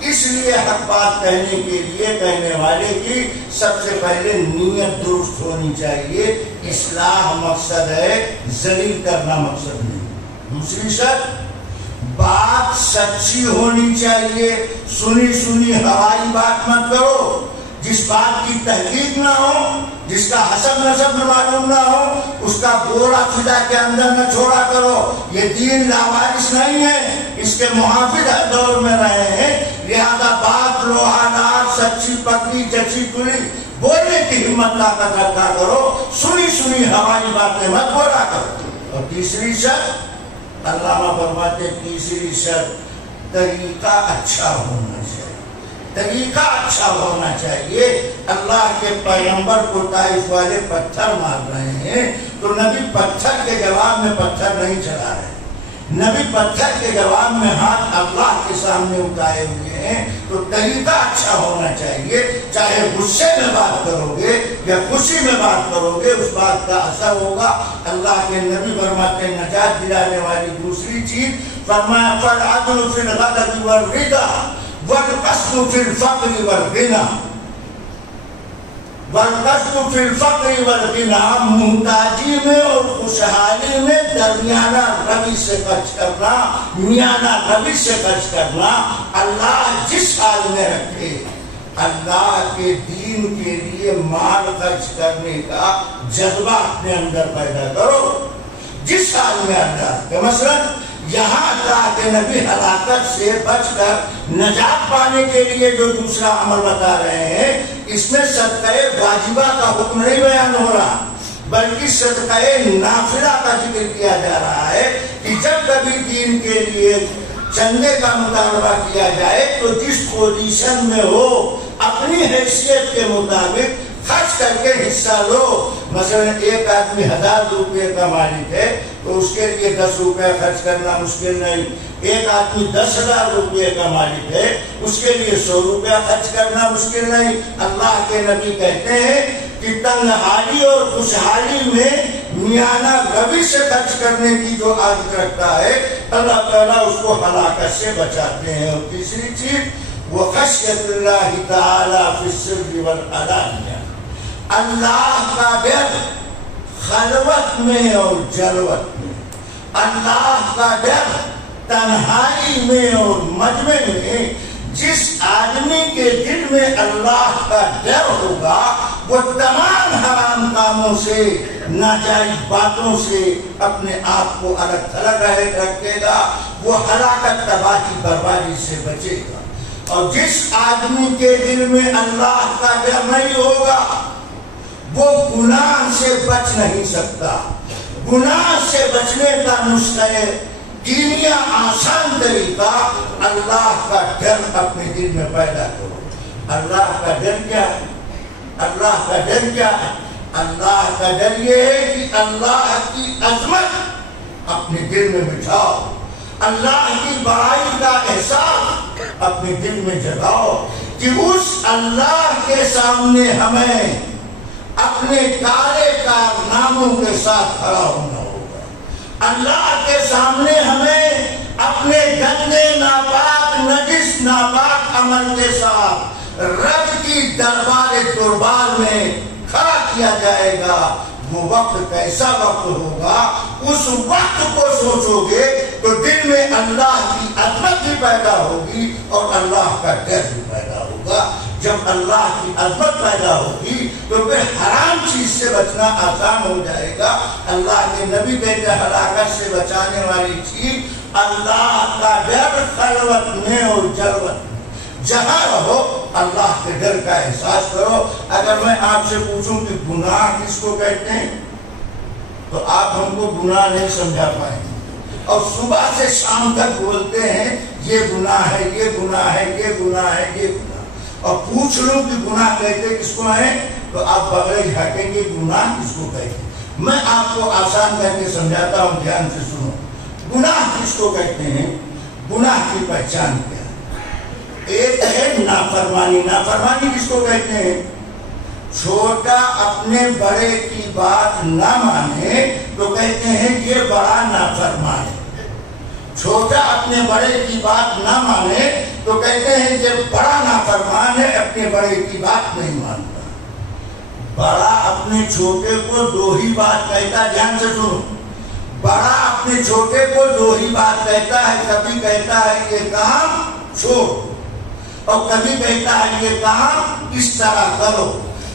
اس لیے حق بات کہنے کے لیے کہنے والے کی سب سے پہلے نیت درست ہونی چاہیے. اصلاح مقصد ہے، ذلیل کرنا مقصد نہیں. دوسری شرط، بات سچی ہونی چاہیے. سنی سنی ہوائی بات مت کرو. جس بات کی تحقیق نہ ہو، جس کا حسب نسب معلوم نہ ہو، اس کا بولا فضا کے اندر نہ چھوڑا کرو. یہ دین لاوارث نہیں ہے، اس کے محافظ ہر دور میں رہے ہیں. لہذا بات روحانات سچی پکی چچی کلی بولنے کی ہمت طاقت رکھا کرو. سنی سنی ہوائی باتیں مت بولا کرو. اور تیسری شرط، علامہ فرماتے تیسری شرط، طریقہ اچھا ہونا چاہیے. طریقہ اچھا ہونا چاہیے. اللہ کے پیغمبر کو طائف والے پتھر مار رہے ہیں تو نبی پتھر کے جواب میں پتھر نہیں چلا رہے. نبی پتھر کے جواب میں ہاتھ اللہ کے سامنے اٹھائے ہوئے ہیں. تو طریقہ اچھا ہونا چاہیے. چاہے غصے میں بات کرو گے یا خوشی میں بات کرو گے اس بات کا اثر ہوگا. اللہ کے نبی فرماتے ہیں نجات دلانے والی دوسری چیز، فرمایا فالعدل فی الغضب والرضا والقصد فی الفقر والغنى. والقصد فی الفقر والغنى، محتاجی میں اور خوشحالی میں درمیانہ روی سے خرچ کرنا، میانہ روی سے خرچ کرنا. اللہ جس حال میں رکھے، اللہ کے دین کے لیے مال خرچ کرنے کا جذبہ اپنے اندر پیدا کرو. جس حال میں اللہ کے، مثلا یہاں اللہ کے نبی ہلاکت سے بچ کر نجات پانے کے لیے جو دوسرا عمل بتا رہے ہیں، اس میں صدقہ واجبہ کا حکم نہیں بیان ہو رہا، بلکہ صدقہ نافلہ کا ذکر کیا جا رہا ہے کہ جب کبھی دین کے لیے چندے کا مطالبہ کیا جائے تو جس پوزیشن میں ہو اپنی حیثیت کے مطابق خرچ کر کے حصہ لو۔ مثلا ایک آدمی 1000 روپے کا مالک ہے تو اس کے لیے 10 روپے خرچ کرنا مشکل نہیں، ایک آدمی 10,000 روپے کا مالک ہے اس کے لیے 100 روپیہ خرچ کرنا مشکل نہیں۔ اللہ کے نبی کہتے ہیں کہ تنہائی اور خوشحالی میں میانہ روی سے خرچ کرنے کی جو عادت رکھتا ہے اللہ تعالیٰ اس کو ہلاکت سے بچاتے ہیں۔ اور تیسری چیز وَخَشْيَةُ اللَّهِ تَعَالَى فِي السِّرِّ وَالْعَلَانِيَةِ، اللہ کا ڈر خلوت میں اور جلوت میں، اللہ کا ڈر تنہائی میں اور مجمع میں۔ جس آدمی کے دل میں اللہ کا ڈر ہوگا وہ تمام حرام کاموں سے، ناجائز باتوں سے اپنے آپ کو الگ تھلگ رکھے گا، وہ ہلاکت تباہی بربادی سے بچے گا۔ اور جس آدمی کے دل میں اللہ کا ڈر نہیں ہوگا وہ گناہ سے بچ نہیں سکتا۔ گناہ سے بچنے کا نسخہ دینیا آسان طریقہ اللہ کا ڈر اپنے دل میں پیدا کرو۔ اللہ کا ڈر کیا ہے؟ اللہ کا ڈر کیا ہے؟ اللہ کا ڈر یہ ہے کہ اللہ کی عظمت اپنے دل میں بٹھاؤ، اللہ کی بڑائی کا احساس اپنے دل میں جگاؤ کہ اس اللہ کے سامنے ہمیں اپنے کالے کارناموں کے ساتھ کھڑا ہونا ہوگا۔ اللہ کے سامنے ہمیں اپنے گندے ناپاک نجس ناپاک عمل کے ساتھ رب کی دربار میں کھڑا کیا جائے گا۔ وہ وقت کیسا وقت ہوگا؟ اس وقت کو سوچو گے تو دل میں اللہ کی عظمت بھی پیدا ہوگی اور اللہ کا ڈر بھی پیدا ہوگا۔ جب اللہ کی عظمت پیدا ہوگی تو پھر حرام چیز سے بچنا آسان ہو جائے گا۔ اللہ کے نبی کہتے ہیں ہلاکت سے بچانے والی چیز اللہ کا ڈر خلوت میں اور جلوت میں۔ جہاں رہو اللہ کے ڈر کا احساس کرو۔ اگر میں آپ سے پوچھوں کہ گناہ کس کو کہتے ہیں تو آپ ہم کو گناہ نہیں سمجھا پائیں گے، اور صبح سے شام تک بولتے ہیں یہ گناہ ہے، یہ گناہ ہے، یہ گناہ ہے، یہ گناہ۔ اور پوچھ لوں کہ گناہ کہتے کس کو ہیں تو آپ بغیر جھانکیں گے گناہ کس کو کہتے ہیں۔ میں آپ کو آسان کر کے سمجھاتا ہوں، دھیان سے سنو۔ گناہ کس کو کہتے ہیں؟ گناہ کی پہچان کیا ہے؟ ایک ہے نافرمانی۔ نافرمانی کس کو کہتے ہیں؟ چھوٹا اپنے بڑے کی بات نہ مانے تو کہتے ہیں یہ بڑا نافرمان ہے۔ چھوٹا اپنے بڑے کی بات نہ مانے تو کہتے ہیں یہ بڑا نافرمان ہے، اپنے بڑے کی بات نہیں مانتا۔ بڑا اپنے چھوٹے کو دو ہی بات کہتا ہے، دھیان سے سنو۔ بڑا اپنے چھوٹے کو دو ہی بات کہتا ہے، کبھی کہتا ہے یہ کام چھوڑ اور کبھی کہتا ہے یہ کام اس طرح کرو۔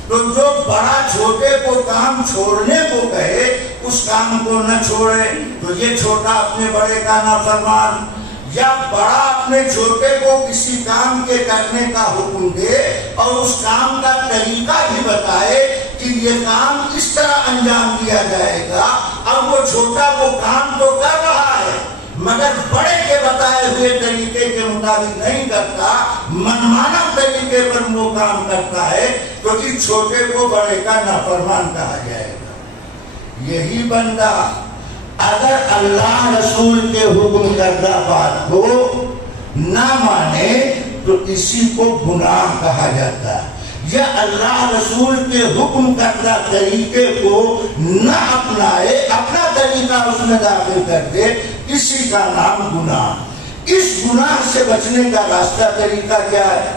تو جو بڑا چھوٹے کو کام چھوڑنے کو کہے اس کام کو نہ چھوڑے تو یہ چھوٹا اپنے بڑے کا نافرمان، یا بڑا اپنے چھوٹے کو کسی کام کے کرنے کا حکم دے اور اس کام کا طریقہ بھی بتائے کہ یہ کام اس طرح انجام دیا جائے گا، اب وہ چھوٹا وہ کام تو کر رہا ہے مگر بڑے کے بتائے ہوئے طریقے کے مطابق نہیں کرتا، منمانا طریقے پر وہ کام کرتا ہے تو اس چھوٹے کو بڑے کا نافرمان کہا جائے گا۔ یہی بندہ اگر اللہ رسول کے حکم کردہ بات کو نہ مانے تو اسی کو گناہ کہا جاتا ہے، یا اللہ رسول کے حکم کردہ طریقے کو نہ اپنائے، اپنا طریقہ اس میں داخل کر دے، اسی کا نام گناہ۔ اس گناہ سے بچنے کا راستہ طریقہ کیا ہے؟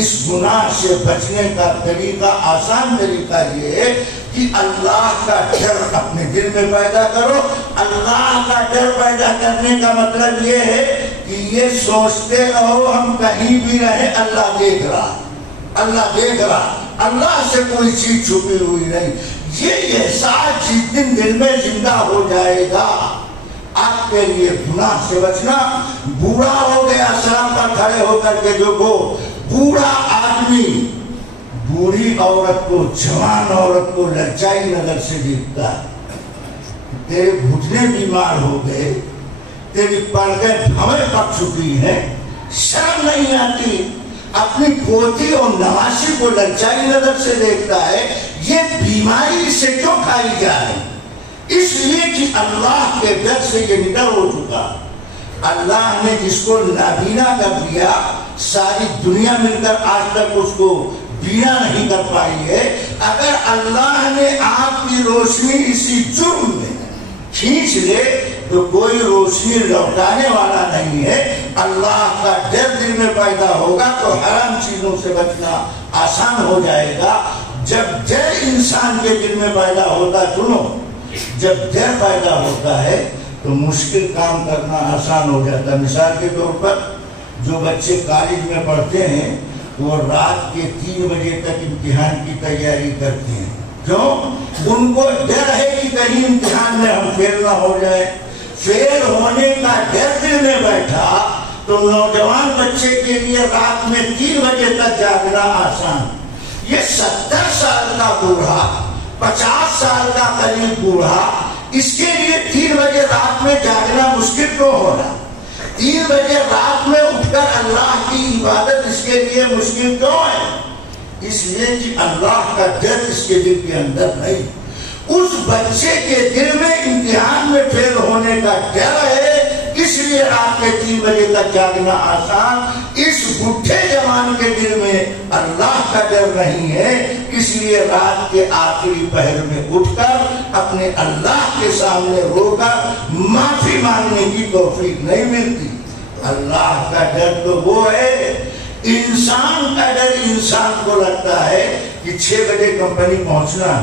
اس گناہ سے بچنے کا طریقہ آسان طریقہ یہ ہے کہ اللہ کا ڈر اپنے دل میں پیدا کرو۔ اللہ کا ڈر پیدا کرنے کا مطلب یہ ہے کہ یہ سوچتے رہو ہم کہیں بھی رہے اللہ دیکھ رہا، اللہ دیکھ رہا، اللہ سے کوئی چیز چھپی ہوئی نہیں۔ یہ احساس جس دن دل میں زندہ ہو جائے گا آپ کے لیے گناہ سے بچنا. بوڑھا ہو گیا سڑک پر کھڑے ہو کر کے دیکھو بوڑھا آدمی بوڑھی عورت کو جوان عورت کو لچائی نظر سے دیکھتا ہے. تیرے گھٹنے بیمار ہو گئے, تیری پردے بھویں پک چکی ہیں, شرم نہیں آتی, اپنی پوتی اور نواشی کو لچائی نظر سے دیکھتا ہے. یہ بیماری سے کیوں کھائی جائے؟ اس لیے کہ اللہ کے ڈر سے یہ نڈر ہو چکا. اللہ نے جس کو نابینا کر دیا, ساری دنیا مل کر آج تک اس کو بینا نہیں کر پائی ہے. اگر اللہ نے آپ کی روشنی اسی جرم میں کھینچ لے تو کوئی روشنی لوٹانے والا نہیں ہے. اللہ کا ڈر دل میں پیدا ہوگا تو حرام چیزوں سے بچنا آسان ہو جائے گا. جب ڈر انسان کے دل میں پیدا ہوتا, سنو, جب ڈر پیدا ہوتا ہے تو مشکل کام کرنا آسان ہو جاتا ہے. مثال کے طور پر جو بچے کالج میں پڑھتے ہیں وہ رات کے 3 بجے تک امتحان کی تیاری کرتے ہیں. کیوں؟ ان کو ڈر ہے کہ کہیں امتحان میں ہم فیل نہ ہو جائے. فیل ہونے کا ڈر دل میں بیٹھا تو نوجوان بچے کے لیے رات میں 3 بجے تک جاگنا آسان. یہ 70 سال کا بوڑھا, 50 سال کا قریب بوڑھا, اس کے لیے 3 بجے رات میں جاگنا مشکل کیوں ہو رہا؟ 3 بجے رات میں اٹھ کر اللہ کی عبادت اس کے لیے مشکل کیوں ہے؟ اس لیے کہ اللہ کا ڈر اس کے دل کے اندر نہیں. اس بچے کے دل میں امتحان میں فیل ہونے کا ڈر ہے, اس لیے رات کے 3 بجے تک جاگنا آسان. اس بڈھے جوان کے دل میں اللہ کا ڈر نہیں ہے, اس لیے رات کے آخری پہر میں اٹھ کر اپنے اللہ کے سامنے رو کر معافی مانگنے کی توفیق نہیں ملتی. اللہ کا ڈر تو وہ ہے. انسان کا ڈر انسان کو لگتا ہے کہ 6 بجے کمپنی پہنچنا,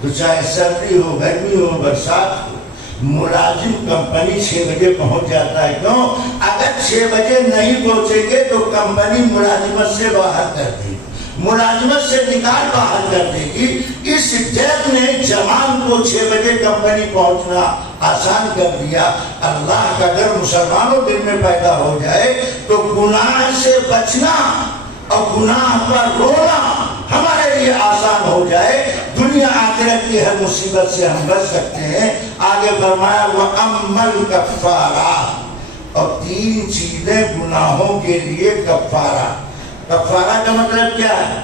تو چاہے سردی ہو, گرمی ہو, برسات ہو, ملازم کمپنی 6 بجے پہنچ جاتا ہے. کیوں؟ اگر 6 بجے نہیں پہنچیں گے تو کمپنی ملازمت سے باہر کر دے گی, ملازمت سے نکال باہر کر دے گی. اس ڈر نے جوان کو 6 بجے کمپنی پہنچنا آسان کر دیا. اللہ کا ڈر مسلمانوں دل میں پیدا ہو جائے تو گناہ سے بچنا اور گناہ پر رونا ہمارے لیے آسان ہو جائے. دنیا آخرت کی ہر مصیبت سے ہم بچ سکتے ہیں. آگے فرمایا وَأَمَّا الْكَفَّارَةُ, اور 3 چیزیں گناہوں کے لیے کفارہ. کفارہ کا مطلب کیا ہے؟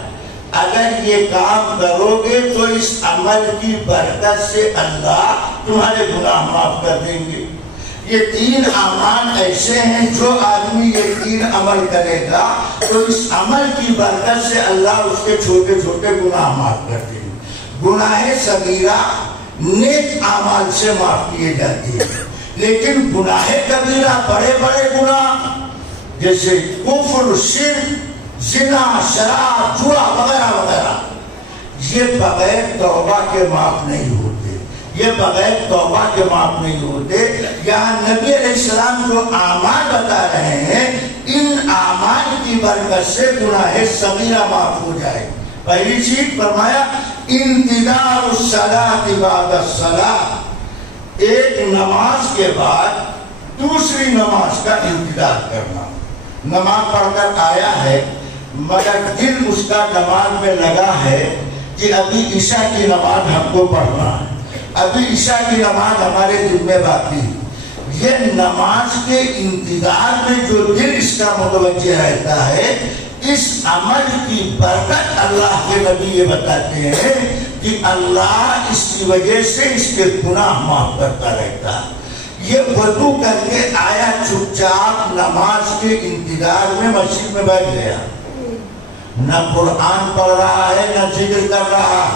اگر یہ کام کرو گے تو اس عمل کی برکت سے اللہ تمہارے گناہ معاف کر دیں گے. یہ 3 اعمال ایسے ہیں جو آدمی یہ 3 عمل کرے گا تو اس عمل کی برکت سے اللہ اس کے چھوٹے چھوٹے گناہ معاف کر دیں گے. گناہ صغیرہ نیک اعمال سے معاف کیے جاتے ہیں, لیکن گناہ کبیرہ بڑے بڑے گناہ جیسے کفر, شرک, زنا, شراب, جوا وغیرہ وغیرہ, یہ بغیر توبہ کے معاف نہیں ہوتے. یہ بغیر توبہ کے معاف نہیں ہوتے. یہاں نبی علیہ السلام جو اعمال بتا رہے ہیں, ان اعمال کی برکت سے گناہ صغیرہ معاف ہو جائے. پہلی چیز فرمایا انتظار الصلاۃ بعد الصلاۃ, ایک نماز کے بعد دوسری نماز کا انتظار کرنا. نماز پڑھ کر آیا ہے مگر دل اس کا نماز میں لگا ہے کہ ابھی عشاء کی نماز ہم کو پڑھنا ہے, ابھی عشاء کی نماز ہمارے دل میں باقی ہے. یہ نماز کے انتظار میں جو دل اس کا متوجہ رہتا ہے, اس عمل کی برکت اللہ کے نبی یہ بتاتے ہیں کہ اللہ اس کی وجہ سے اس کے گناہ معاف کرتا رہتا ہے. یہ وضو کر کے آیا چپ چاپ نماز کے انتظار میں مسجد میں بیٹھ گیا, نہ قرآن پڑھ رہا ہے نہ ذکر کر رہا,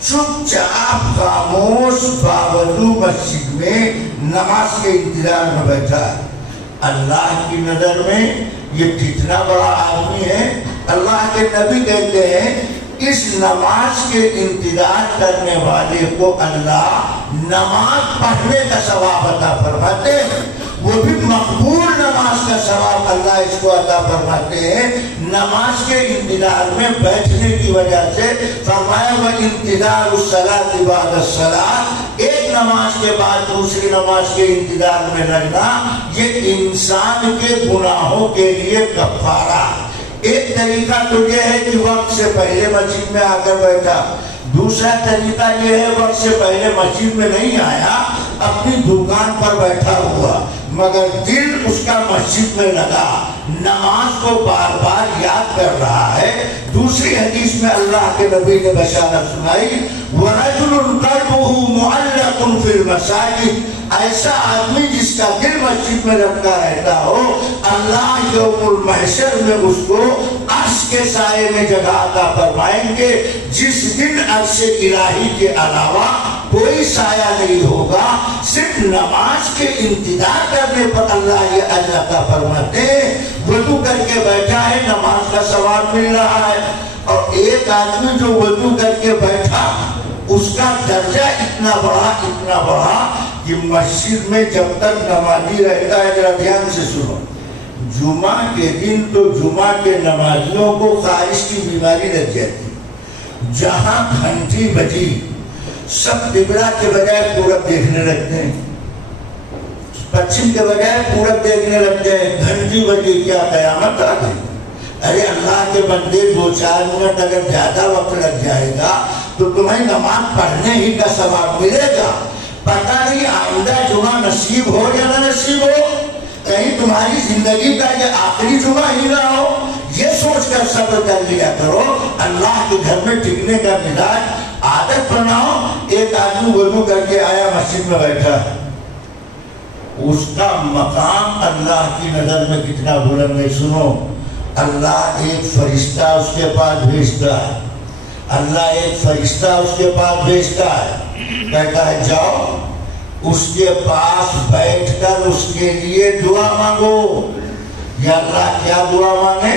چپ چاپ خاموش باوضو مسجد میں نماز کے انتظار میں بیٹھا. اللہ کی نظر میں یہ کتنا بڑا آدمی ہے. اللہ کے نبی کہتے ہیں اس نماز کے انتظار کرنے والے کو اللہ نماز پڑھنے کا ثواب عطا فرماتے ہیں. وہ بھی مقبول نماز کا ثواب اللہ اس کو عطا فرماتے ہیں نماز کے انتظار میں بیٹھنے کی وجہ سے۔ فرمایا وَانتظار الصلاۃ بعد الصلاۃ، ایک نماز کے بعد دوسری نماز کے انتظار میں لگنا یہ انسان کے گناہوں کے لیے کفارہ۔ ایک طریقہ تو یہ ہے کہ وقت سے پہلے مسجد میں آ کر بیٹھا، دوسرا طریقہ یہ ہے وقت سے پہلے مسجد میں نہیں آیا، اپنی دکان پر بیٹھا ہوا مگر دل اس کا مسجد میں لگا، نماز کو بار بار یاد کر رہا ہے۔ دوسری حدیث میں اللہ کے نبی نے بشارت سنائی وَرَجُلٌ قَلْبُهُ مُعَلَّقٌ فِي الْمَسَاجِدِ، ایسا آدمی جس کا دل مسجد میں لٹکا رہتا ہو اللہ یوم المحشر میں اس کو عرش کے سائے میں جگہ عطا فرمائیں گے، جس دن عرش الہی کے علاوہ کوئی سایہ نہیں ہوگا۔ صرف نماز کے انتظار کرنے پر اللہ یہ اجر عطا فرماتے ہیں۔ وضو کر کے بیٹھا ہے نماز کا ثواب مل رہا ہے، اور ایک آدمی جو وضو کر کے بیٹھا اس کا درجہ اتنا بڑا کہ مسجد میں جب تک نمازی رہتا ہے، ذرا دھیان سے سنو، جمعہ کے دن تو جمعہ کے نمازیوں کو خارش کی بیماری لگ جاتی، جہاں گھنٹی بجی سب قبلہ کے بجائے پورب دیکھنے لگتے ہیں، پچھم کے بجائے پورب دیکھنے لگتے ہیں، گھنٹی بجی کیا قیامت آ گئی۔ ارے اللہ کے بندے 2-4 منٹ اگر زیادہ وقت لگ جائے گا تو تمہیں نماز پڑھنے ہی کا ثواب ملے گا، پتہ نہیں آئندہ جمعہ نصیب ہو یا نہ نصیب ہو، کہیں تمہاری زندگی کا یہ آخری جمعہ ہی نہ ہو، یہ سوچ کر صبر کر لیا کرو۔ اللہ کے گھر میں ٹکنے کا مزاج عادت بناؤ۔ ایک آدمی وضو کر کے آیا مسجد میں بیٹھا، اس کا مقام اللہ کی نظر میں کتنا بلند ہے۔ سنو، اللہ ایک فرشتہ اس کے پاس بھیجتا ہے، اللہ ایک فرشتہ اس کے پاس بھیجتا ہے، کہتا ہے جاؤ اس کے پاس بیٹھ کر اس کے لیے دعا مانگو۔ یا اللہ کیا دعا مانگے؟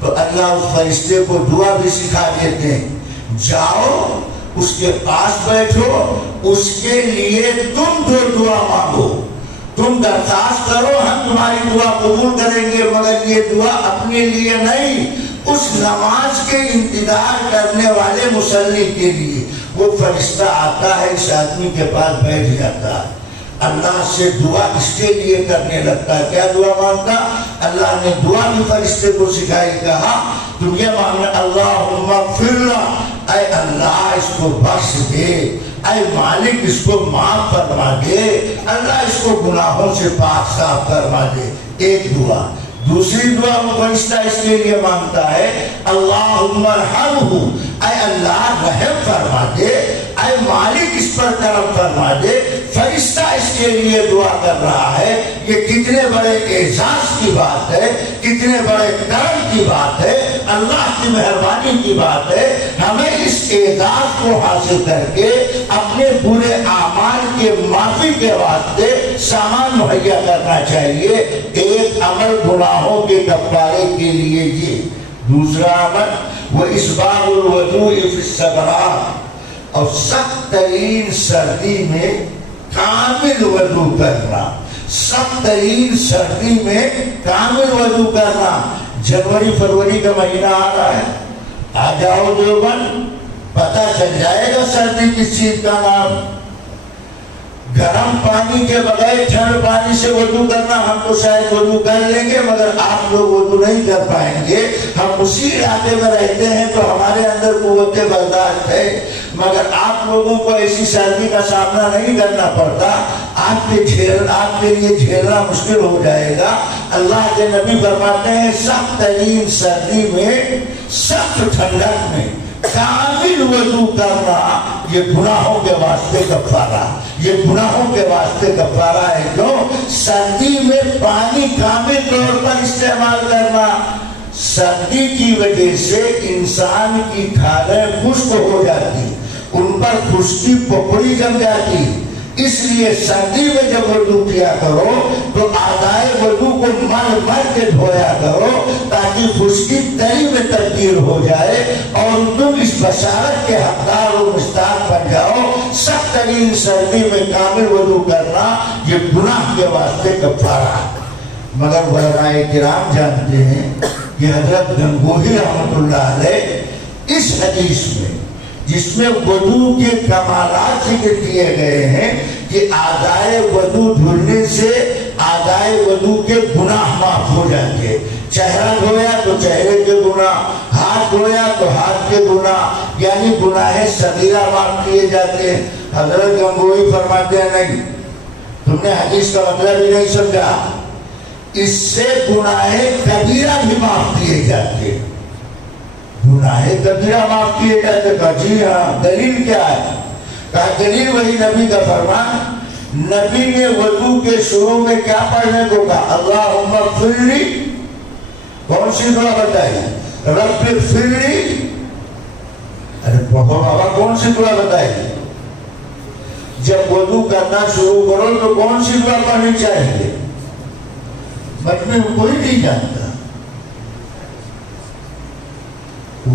تو اللہ اس فرشتے کو دعا بھی سکھا دیتے ہیں، جاؤ اس کے پاس بیٹھو، اس کے لیے تم جو دعا مانگو، تم درخواست کرو، ہم تمہاری دعا قبول کریں گے، مگر یہ دعا اپنے لیے نہیں، اس نماز کے انتظار کرنے والے مصلی کے لیے۔ وہ فرشتہ آتا ہے، اس آدمی کے پاس بیٹھ جاتا ہے، اللہ سے دعا اس کے لیے کرنے لگتا ہے۔ کیا دعا مانگتا؟ اللہ نے دعا بھی فرشتے کو سکھائی، کہا تم یہ مانگنا اللہم اغفر لہ، اے اللہ اس کو بخش دے، اے مالک اس کو معاف فرما دے، اللہ اس کو گناہوں سے پاک صاف فرما دے۔ ایک دعا۔ دوسری دعا وہ فرشتہ اس کے لیے مانگتا ہے اللہم ارحمہ، اے اللہ رحم فرما دے، اے مالک اس پر کرم فرما دے۔ فرشتہ اس کے لیے دعا کر رہا ہے۔ یہ کتنے بڑے اعزاز کی بات ہے، کتنے بڑے کرم کی بات ہے، اللہ کی مہربانی کی بات ہے۔ ہمیں اس اعزاز کو حاصل کر کے اپنے برے اعمال کے معافی کے واسطے سامان مہیا کرنا چاہیے۔ ایک عمل گناہوں کے کفارے کے لیے یہ، دوسرا عمل وہ اسباغ الوضوء فی الصبرات، اور سخت ترین سردی میں کامل وضو کرنا، سخت ترین سردی میں کامل وضو کرنا۔ جنوری فروری کا مہینہ آ رہا ہے، آ جاؤ دیوبند، پتہ چل جائے گا سردی کس چیز کا نام۔ گرم پانی کے بغیر ٹھنڈ پانی سے وضو کرنا، ہم تو شاید وضو کر لیں گے مگر آپ لوگ وضو نہیں کر پائیں گے۔ ہم اسی علاقے میں رہتے ہیں تو ہمارے اندر قوت برداشت ہے، مگر آپ لوگوں کو ایسی سردی کا سامنا نہیں کرنا پڑتا، آپ کے لیے جھیلنا مشکل ہو جائے گا۔ اللہ کے نبی فرماتے ہیں سخت ترین سردی میں، سخت ٹھنڈک میں کامل وضو کرنا یہ گناہوں کے واسطے کفارہ، یہ گناہوں کے واسطے کفارہ ہے۔ کیوں؟ سردی میں پانی کامل طور پر استعمال کرنا، سردی کی وجہ سے انسان کی کھالیں خشک ہو جاتی، ان پر خشکی پپڑی جم جاتی، اس لیے سردی میں جب وضو کیا کرو تو اعضائے وضو کو مر کے دھویا کرو تاکہ خشکی تری میں تبدیل ہو جائے اور تم اس بشارت کے حقدار و مستحق بن جاؤ۔ سخت ترین سردی میں کامل وضو کرنا یہ گناہ کے واسطے کفارہ ہے۔ مگر علماء کرام جانتے ہیں کہ حضرت گنگوہی رحمۃ اللہ علیہ اس حدیث میں جس میں وضو کے کمالات ذکر کیے گئے ہیں کہ اعضائے وضو دھلنے سے اعضائے وضو کے گناہ معاف ہو جاتے ہیں۔ چہرہ دھویا تو چہرے کے گناہ، ہاتھ دھویا تو ہاتھ کے گناہ، یعنی گناہ صغیرہ معاف کیے جاتے ہیں۔ حضرت گنگوہی فرماتے ہیں نہیں، تم نے حدیث کا مطلب ہی نہیں سمجھا، اس سے گناہ کبیرہ بھی معاف کیے جاتے ہیں۔ گناہ کبیرہ معاف کیے جاتے ہیں۔ کہا جی ہاں، دلیل کیا ہے؟ کہا دلیل وہی نبی کا فرمان، نبی نے وضو کے شروع میں کیا پڑھنے کو کہا؟ اللہم اغفر لی۔ کون سی دعا بتائی؟ رب اغفر لی۔ ارے پڑھو بابا، کون سی دعا بتائی؟ جب وضو کرنا شروع کرو تو کون سی دعا پڑھنی چاہیے؟ میں کوئی نہیں جانتا۔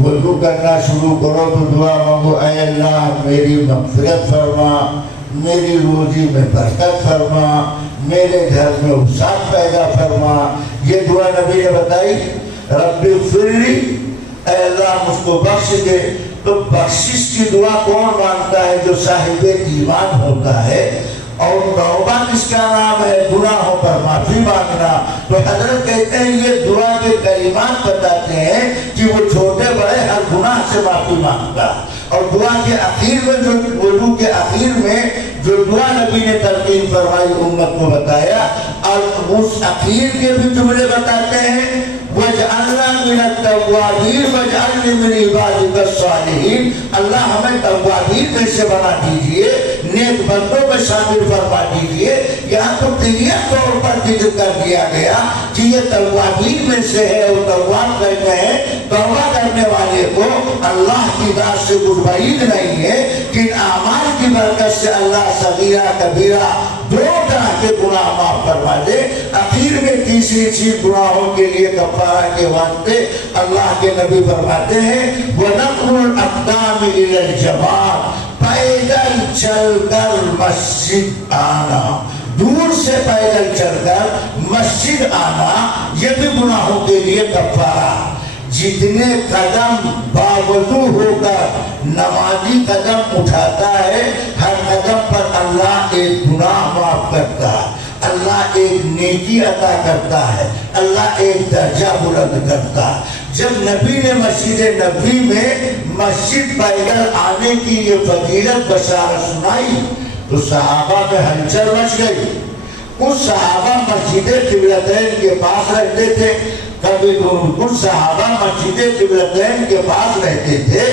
وضو کرنا شروع کرو تو دعا مانگو، اے اللہ میری مغفرت فرما، میری روزی میں برکت فرما، میرے گھر میں وسعت پیدا فرما۔ یہ دعا نبی نے بتائی، رب اغفر لی، اے اللہ مجھ کو بخش دے۔ تو بخشش کی دعا کون مانگتا ہے؟ جو صاحب ایمان ہوتا ہے۔ اور توبہ کس کا نام ہے؟ گناہوں پر معافی مانگنا۔ تو حضرت کہتے ہیں یہ دعا کے کلمات بتاتے ہیں کہ وہ چھوٹے بڑے ہر گناہ سے معافی مانگتا۔ اور دعا کے اخیر میں جو وضو کے اخیر میں جو دعا نبی نے تلقین فرمائی امت کو بتایا، اور اس اخیر کے بھی جملے بتاتے ہیں، وَاجْعَلْنَا مِنَ التَّوَّابِينَ وَاجْعَلْنِي مِنْ عِبَادِكَ الصَّالِحِينَ۔ اللہ ہمیں توابین میں سے بنا دیجئے، نیک بندوں میں شامل فرما دیجئے۔ یہاں تو کلیئر طور پر ذکر کر دیا گیا کہ یہ توابین میں سے ہے، اور تواب کہتے ہیں توبہ کرنے والے کو اللہ کی ذات سے کچھ بعید نہیں ہے کہ ان اعمال کی برکت سے اللہ صغیرہ کبیرہ دونوں طرح کے گناہ معاف فرما دے۔ اخیر میں تیسری چیز گناہوں کے لیے کفارہ کے واسطے اللہ کے نبی فرماتے ہیں، وَنَقْلُ الْأَقْدَامِ إِلَى الْجَمَاعَةِ، پیدل چل کر مسجد آنا، دور سے پیدل چل کر مسجد آنا، یہ بھی گناہوں کے لیے کفارہ۔ جتنے قدم باوضو ہو کر نمازی قدم اٹھاتا ہے، ہر قدم پر اللہ ایک گناہ معاف کرتا ہے، اللہ ایک نیکی عطا کرتا ہے، اللہ ایک درجہ بلند کرتا ہے۔ جب نبی نے مسجد نبی میں مسجد پیدل آنے کی یہ فضیلت بشارت سنائی تو صحابہ میں ہلچل مچ گئی۔ کچھ صحابہ مسجد قبلتین کے پاس رہتے تھے، کبھی کچھ صحابہ مسجد قبلتین کے پاس رہتے تھے۔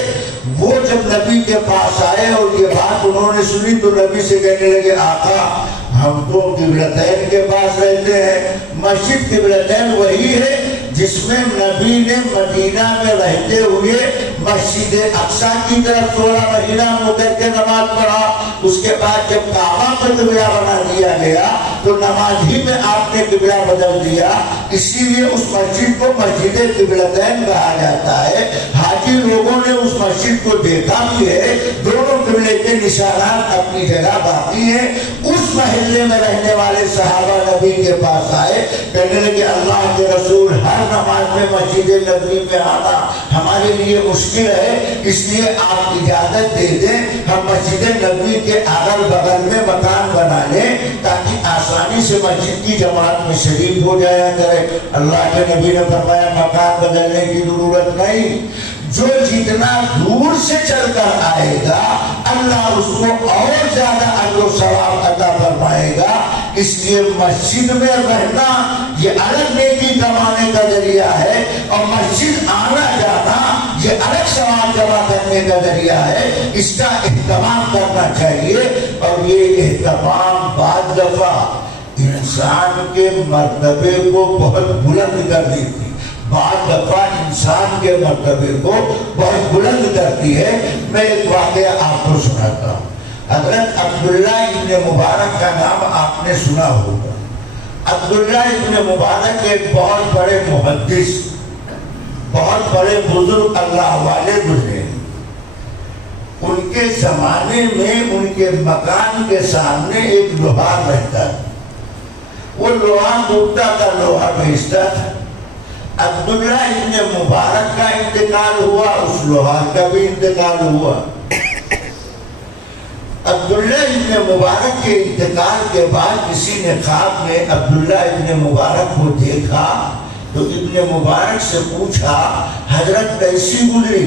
وہ جب نبی کے پاس آئے اور یہ بات انہوں نے سنی تو نبی سے کہنے لگے، آقا ہم تو قبلتین کے پاس رہتے ہیں۔ مسجد قبلتین وہی ہے جس میں نبی نے مدینہ میں رہتے ہوئے مسجد اقصی کی طرف 16 مہینہ مدت کے نماز پڑھا۔ اس کے بعد جب کعبہ پر قبلہ بنا دیا گیا تو نماز ہی میں آپ نے قبلہ بدل دیا، اسی لیے اس مسجد کو مسجد قبلتین کہا جاتا ہے۔ حاجی لوگوں نے اس مسجد کو دیکھا بھی ہے، دونوں قبلے کے نشانات اپنی جگہ باقی ہیں۔ اس محلے میں رہنے والے صحابہ نبی کے پاس آئے، کہنے لگے اللہ کے رسول ہر نماز میں مسجد نبی میں آنا ہمارے لیے مشکل ہے، اس لیے آپ اجازت دے دیں ہم مسجد نبی کے اگل بغل میں مکان بنا لیں تاکہ آسانی سے مسجد کی جماعت میں شریک ہو جایا کرے۔ اللہ کے نبی نے فرمایا مکان بدلنے کی ضرورت نہیں، جو جتنا دور سے چل کر آئے گا اللہ اس کو اور زیادہ اجر و ثواب عطا فرمائے گا۔ اس لیے مسجد میں رہنا یہ الگ نیکی کمانے کا ذریعہ ہے، اور مسجد آنا جانا یہ الگ ثواب جمع کرنے کا ذریعہ ہے۔ اس کا اہتمام کرنا چاہیے، اور یہ اہتمام بعض دفعہ انسان کے مرتبے کو بہت بلند کر دیتی، بعض دفعہ انسان کے مرتبے کو بہت بلند کرتی ہے۔ میں ایک واقعہ آپ کو سناتا ہوں۔ حضرت عبداللہ ابن مبارک کا نام آپ نے سنا ہوگا. عبداللہ ابن مبارک ایک بہت بڑے محدث، بہت بڑے بزرگ اللہ والے گزرے. ان کے زمانے میں ان کے مکان کے سامنے ایک لوہار رہتا تھا. وہ لوہار ٹوٹتا تھا، لوہا بھیجتا تھا. عبداللہ ابن مبارک کا انتقال ہوا، اس لوہار کا بھی انتقال ہوا. عبداللہ ابن مبارک کے انتقال کے بعد کسی نے خواب میں عبداللہ ابن مبارک کو دیکھا تو ابن مبارک سے پوچھا حضرت کیسی گزری؟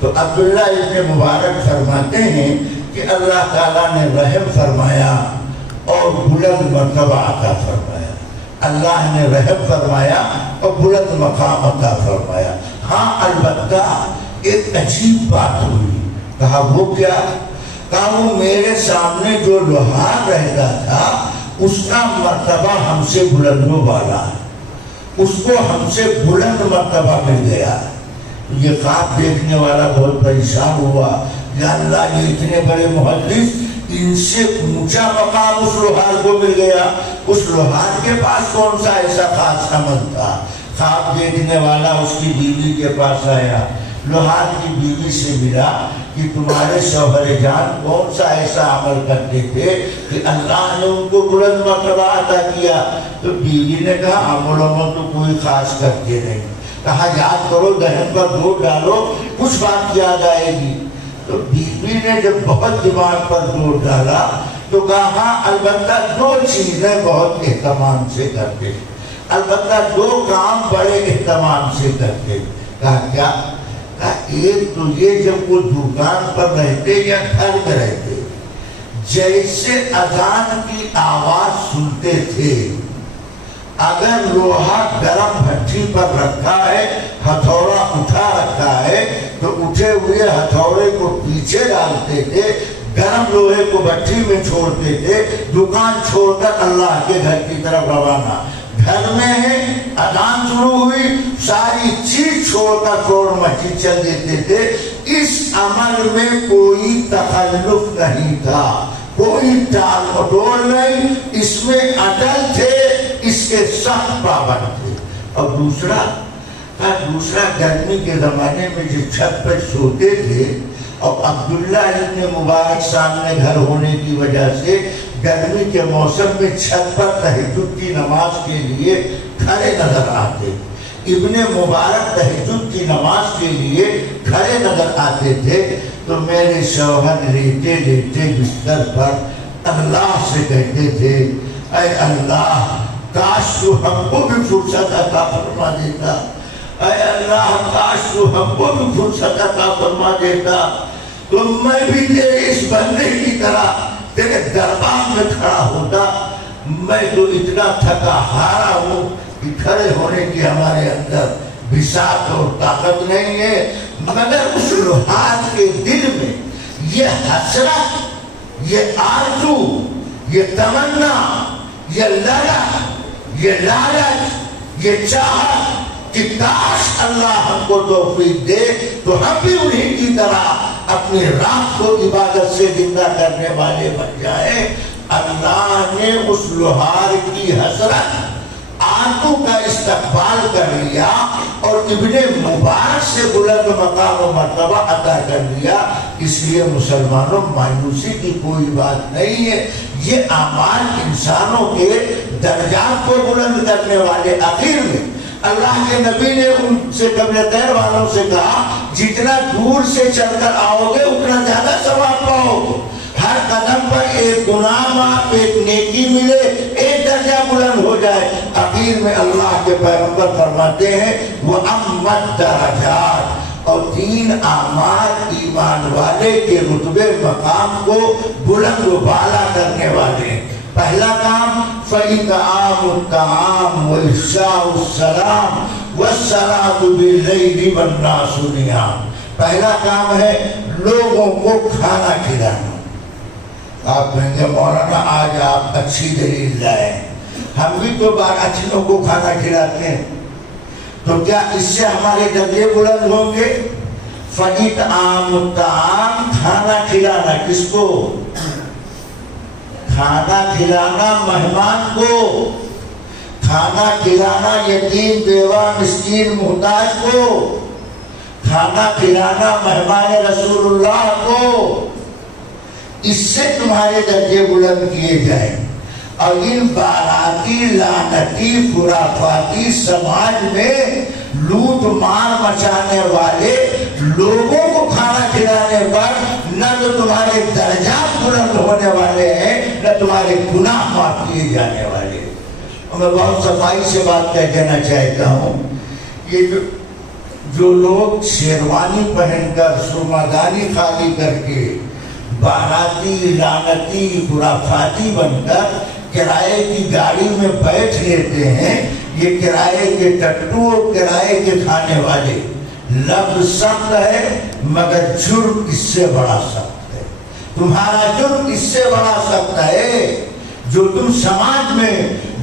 تو عبداللہ ابن مبارک فرماتے ہیں کہ اللہ تعالیٰ نے رحم فرمایا اور بلند مرتبہ عطا فرمایا. اللہ نے رحم فرمایا اور بلند مقام عطا فرمایا. ہاں البتہ ایک عجیب بات ہوئی. کہا وہ کیا؟ کہا وہ میرے سامنے جو لوہار رہتا تھا اس کا مرتبہ ہم سے بلند و بالا ہے، اس کو ہم سے بلند مرتبہ مل گیا. یہ خواب دیکھنے والا بہت پریشان ہوا. یا اللہ، یہ اتنے بڑے محدث، ان سے اونچا مقام اس لوہار کو مل گیا. اس لوہار کے پاس کون سا ایسا خاص عمل تھا؟ خواب دیکھنے والا اس کی بیوی کے پاس آیا، لوہار کی بیوی سے ملا کہ تمہارے شوہر جان کون سا ایسا عمل کرتے تھے کہ اللہ نے ان کو بلند مرتبہ عطا کیا؟ تو بیوی نے کہا عمل تو کوئی خاص کرتے نہیں. کہا یاد کرو، دہن پر زور ڈالو، کچھ بات یاد آئے گی. تو بیوی نے جب بہت دماغ پر زور ڈالا تو کہا ہاں البتہ دو چیزیں بہت اہتمام سے کرتے، البتہ دو کام بڑے اہتمام سے کرتے. کہا کیا؟ کہا ایک تو یہ جب وہ دکان پر رہتے یا گھر میں رہتے، جیسے اذان کی آواز سنتے تھے، اگر لوہا گرم بھٹی پر رکھا ہے، ہتھوڑا اٹھا رکھا ہے تو اٹھے ہوئے ہتھوڑے کو پیچھے ڈالتے تھے، گرم لوہے کو بھٹی میں چھوڑتے تھے، دکان چھوڑ کر اللہ کے گھر کی طرف روانہ. گھر میں ہے، اذان شروع ہوئی، ساری چیز چھوڑ کر فوراً مسجد چل دیتے تھے. اس عمل میں کوئی تخلف نہیں تھا، کوئی ٹال مٹول نہیں، اس میں اٹل تھے، اس کے سخت پابند تھے. اور دوسرا گرمی کے زمانے میں جو چھت پر سوتے تھے، اور عبداللہ ابن مبارک سامنے گھر ہونے کی وجہ سے گرمی کے موسم میں چھت پر تہجد کی نماز کے لیے کھڑے نظر آتے. ابن مبارک تہجد کی نماز کے لیے کھڑے نظر آتے تھے. تو میرے شوہر لیٹے لیٹے بستر پر اللہ سے کہتے تھے اے اللہ، کاش تو ہم کو بھی فرصت عطا فرما دیتا، اے اللہ کاش تو ہم کو بھی فرصت عطا فرما دیتا، تو میں بھی تیرے اس بندے کی طرح تیرے دربار میں کھڑا ہوتا. میں تو اتنا تھکا ہارا ہوں کہ کھڑے ہونے کی ہمارے اندر بساط اور طاقت نہیں ہے. مگر اس لوہار کے دل میں یہ حسرت، یہ آرزو، یہ تمنا، یہ لڑک، یہ لالچ، یہ چاہت کہ کاش اللہ ہم کو توفیق دے تو ہم بھی انہیں کی طرح اپنی رات کو عبادت سے زندہ کرنے والے بن جائیں. اللہ نے اس لوہار کی حسرت، آرزو کا استقبال کر لیا اور ابن مبارک سے بلند مقام و مرتبہ عطا کر لیا. اس لیے مسلمانوں، مایوسی کی کوئی بات نہیں ہے. یہ اعمال انسانوں کے درجات کو بلند کرنے والے. آخر میں اللہ کے نبی نے ان سے قبل خیر والوں سے کہا جتنا دور سے چل کر آؤ گے اتنا زیادہ ثواب پاؤ گے. ہر قدم پر ایک گناہ معاف، ایک نیکی ملے، ایک درجہ بلند ہو جائے. آخر میں اللہ کے پیغمبر فرماتے ہیں وَأَمَّتْ دَرَجَاتِ، اور 3 اعمال ایمان والے کے رتبے مقام کو بلند و بالا کرنے والے. پہلا کام فَإِطْعَامُ الطَّعَامِ وَإِفْشَاءُ السَّلَامِ وَالصَّلَاةُ بِاللَّيْلِ وَالنَّاسُ نِيَامٌ. پہلا کام ہے لوگوں کو کھانا کھلانا. آپ کہیں گے مولانا آج آپ اچھی دلیل لائیں، ہم بھی تو 12 چیزوں کو کھانا کھلاتے ہیں، تو کیا اس سے ہمارے درجے بلند ہوں گے؟ فَإِطْعَامُ الطَّعَامِ کھانا کھلانا، کس کو؟ کھانا کھلانا مہمان کو، کھانا کھلانا یتیم بیوہ مسکین محتاج کو، کھانا کھلانا مہمان رسول اللہ کو، اس سے تمہارے درجے بلند کیے جائیں۔ اور ان باراتی لعنتی خرافاتی سماج میں لوٹ مار مچانے والے لوگوں کو کھانا کھلانے پر نہ تو تمہارے درجات بلند ہونے والے ہیں، نہ تمہارے گناہ معاف کیے جانے والے ہیں۔ اور میں بہت صفائی سے بات کہہ دینا چاہتا ہوں، یہ جو لوگ شیروانی پہن کر سرمادانی خالی کر کے باراتی لعنتی خرافاتی بن کر کرائے کی گاڑی میں بیٹھ لیتے ہیں، یہ کرائے کے ٹٹو اور کرائے کے کھانے والے، لفظ سخت ہے مگر جرم اس سے بڑا سخت ہے۔ تمہارا جرم اس سے بڑا سخت ہے جو تم سماج میں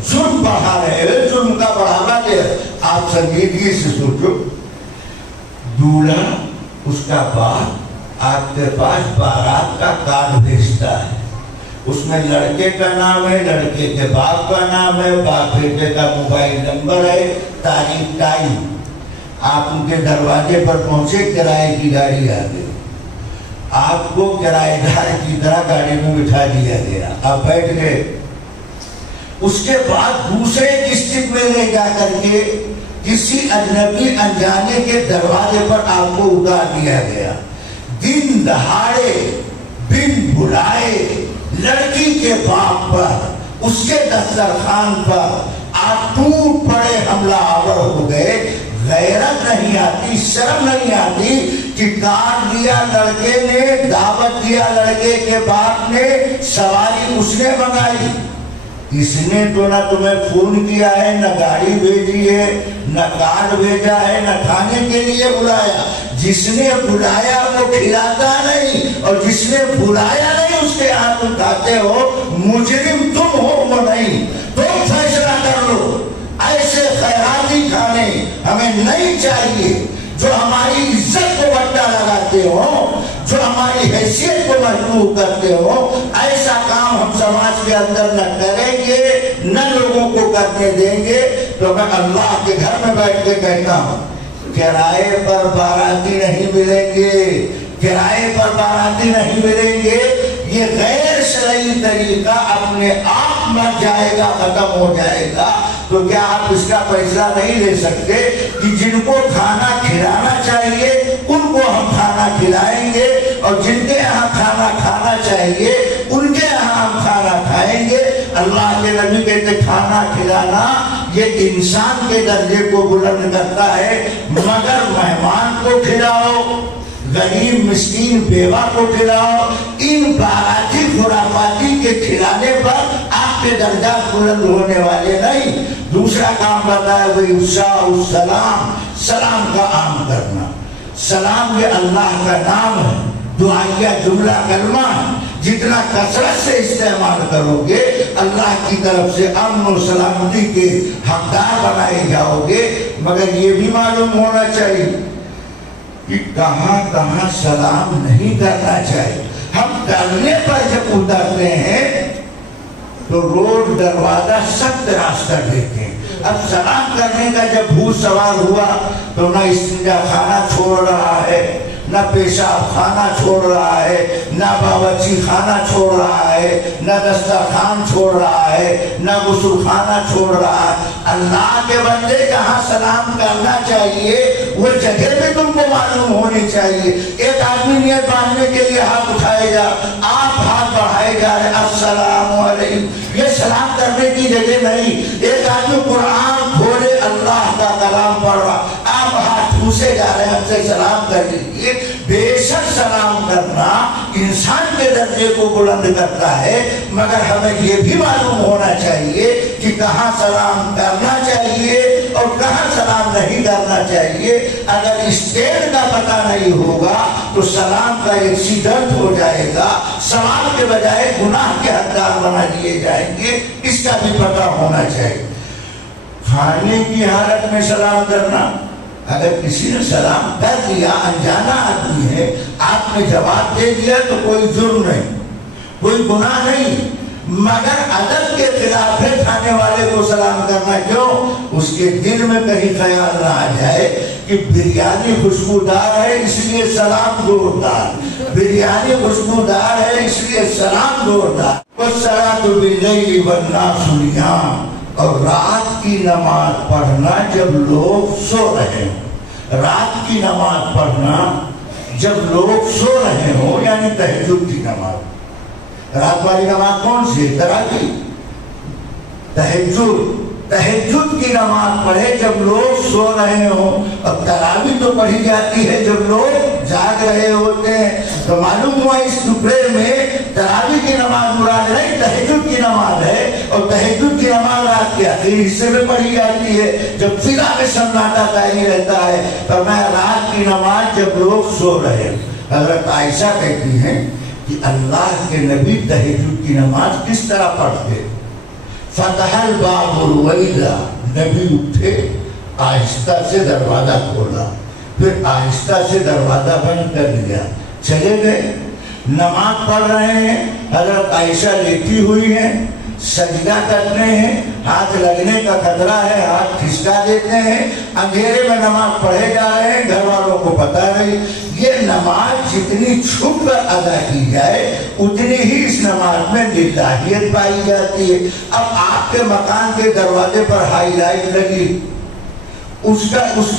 جرم بڑھا رہے ہو، جرم کا بڑھاوا دے۔ آپ سنجیدگی سے سوچو، دولہا اس کا باپ آپ کے پاس بارات کا کارڈ بھیجتا ہے، اس میں لڑکے کا نام ہے، لڑکے کے باپ کا نام ہے، باپ بیٹے کا موبائل نمبر ہے، تاریخ ٹائم۔ آپ ان کے دروازے پر پہنچے، کرائے کی گاڑی آ گئی، آپ کو کرائے دار کی طرح گاڑی میں بٹھا دیا گیا، آپ بیٹھ گئے۔ اس کے بعد دوسرے ڈسٹرکٹ میں لے جا کر کے کسی اجنبی انجانے کے دروازے پر آپ کو اتار دیا گیا، دن دہاڑے بن بلائے لڑکی کے باپ پر، اس کے دسترخوان پر آپ ٹوٹ پڑے، حملہ آور ہو گئے۔ غیرت نہیں آتی، شرم نہیں آتی کہ کارڈ دیا لڑکے نے، دعوت دیا لڑکے کے باپ نے، سواری اس نے منگائی، اس نے تو نہ تمہیں فون کیا ہے، نہ گاڑی بھیجی ہے، نہ کارڈ بھیجا ہے، نہ کھانے کے لیے بلایا۔ جس نے بلایا وہ کھلاتا نہیں، اور جس نے بلایا نہیں اس کے ہاتھ تم کھاتے ہو۔ مجرم تم ہو، وہ نہیں۔ تم فیصلہ کر لو، ایسے خیراتی کھانے ہمیں نہیں چاہیے جو ہماری عزت کو بٹا لگاتے ہو، جو ہماری حیثیت کو محدود کرتے ہو۔ ایسا کام ہم سماج کے اندر نہ کریں گے، نہ لوگوں کو کرنے دیں گے۔ تو میں اللہ کے گھر میں بیٹھ کے کہتا ہوں، کرائے پر باراتی نہیں ملیں گے، کرائے پر باراتی نہیں ملیں گے۔ یہ غیر شرعی طریقہ اپنے آپ مر جائے گا، ختم ہو جائے گا۔ تو کیا آپ اس کا فیصلہ نہیں لے سکتے کہ جن کو کھانا کھلانا چاہیے ان کو ہم کھانا کھلائیں گے، اور جن کے یہاں کھانا کھانا چاہیے ان کے یہاں ہم کھانا کھائیں گے؟ اللہ کے نبی کہتے کھانا کھلانا یہ انسان کے درجے کو بلند کرتا ہے، مگر مہمان کو کھلاؤ، غریب مسکین بیوہ کو کھلاؤ۔ ان باراتی خرافاتی کے کھلانے پر آپ کے درجات بلند ہونے والے نہیں۔ دوسرا کام بتایا وہی السلام، سلام کا عام کرنا۔ سلام یہ اللہ کا نام ہے، دعائیہ جملہ کلمہ ہے، جتنا کثرت سے استعمال کرو گے اللہ کی طرف سے امن و سلامتی کے حقدار بنائے جاؤ گے۔ مگر یہ بھی معلوم ہونا چاہیے کہ کہاں کہاں سلام نہیں کرنا چاہیے۔ ہم کرنے پر جب اترتے ہیں تو روڈ دروازہ سخت راستہ دیتے ہیں۔ اب سلام کرنے کا جب بھوت سوار ہوا تو نہ استنجا خانہ چھوڑ رہا ہے، نہ پیشاب خانہ چھوڑ رہا ہے، نہ باورچی خانہ چھوڑ رہا ہے، نہ دسترخوان چھوڑ رہا ہے، نہ غسل خانہ چھوڑ رہا ہے۔ اللہ کے بندے جہاں سلام کرنا چاہیے وہ جگہ بھی تم کو معلوم ہونی چاہیے۔ ایک آدمی نیت باندھنے کے لیے ہاتھ اٹھائے گا، آپ ہاتھ بڑھائے جا رہے السلام علیکم، یہ سلام کرنے کی جگہ نہیں۔ ایک آدمی قرآن کھولے اللہ کا کلام پڑھ رہا، آپ ہاتھ ٹھوسے جا رہے ہیں، ہم سے سلام کر لیجیے۔ بے شک سلام کرنا انسان کے درجے کو بلند کرتا ہے، مگر ہمیں یہ بھی معلوم ہونا چاہیے کہ کہاں سلام کرنا چاہیے اور کہاں سلام نہیں کرنا چاہیے۔ اگر اسٹینڈ کا پتہ نہیں ہوگا تو سلام کا ایکسیڈنٹ ہو جائے گا، ثواب کے بجائے گناہ کے حقدار بنا دیے جائیں گے، اس کا بھی پتہ ہونا چاہیے۔ کھانے کی حالت میں سلام کرنا اگر کسی نے سلام کر دیا، انجانا آدمی ہے، آپ نے جواب دے دیا تو کوئی جرم نہیں، کوئی گناہ نہیں، مگر ادب کے خلاف ہے کھانے والے کو سلام کرنا۔ کیوں؟ اس کے دل میں کہیں خیال نہ آ جائے کہ بریانی خوشبودار ہے اس لیے سلام زوردار، بریانی خوشبودار ہے اس لیے سلام زوردار۔ وَالصَّلَاةُ بِاللَّيْلِ وَالنَّاسُ نِيَامٌ، اور رات کی نماز پڑھنا جب لوگ سو رہے ہوں، رات کی نماز پڑھنا جب لوگ سو رہے ہوں، یعنی تہجد کی نماز۔ رات والی نماز کون سی ہے؟ تراویح، تہجد کی نماز پڑھے جب لوگ سو رہے ہوں، اور تراویح تو پڑھی جاتی ہے جب لوگ جاگ رہے ہوتے ہیں۔ تو معلوم ہوا اس ٹکڑے میں تراویح کی نماز مراد نہیں، تہجد کی نماز ہے، اور تہجد کی نماز رات کے آخری حصے میں پڑھی جاتی ہے جب فضا میں سناٹا قائم رہتا ہے۔ فرمایا رات کی نماز جب لوگ سو رہے ہیں۔ حضرت عائشہ کہتی ہیں کہ اللہ کے نبی تہجد کی نماز کس طرح پڑھتے؟ فتح الباب رویدا، نبی اٹھے، آہستہ سے دروازہ کھولا، پھر آہستہ سے دروازہ بند کر دیا، چلے گئے، نماز پڑھ رہے ہیں، حضرت عائشہ لیٹی ہوئی ہیں، سجدہ کرتے ہیں، ہاتھ لگنے کا خطرہ ہے، ہاتھ کھسکا دیتے ہیں، اندھیرے میں نماز پڑھے جا رہے ہیں، گھر والوں کو پتہ نہیں۔ یہ نماز جتنی چھپ کر ادا کی جائے اتنی ہی اس نماز میں للہیت پائی جاتی ہے۔ اب آپ کے مکان کے دروازے پر ہائی لائٹ لگی، اس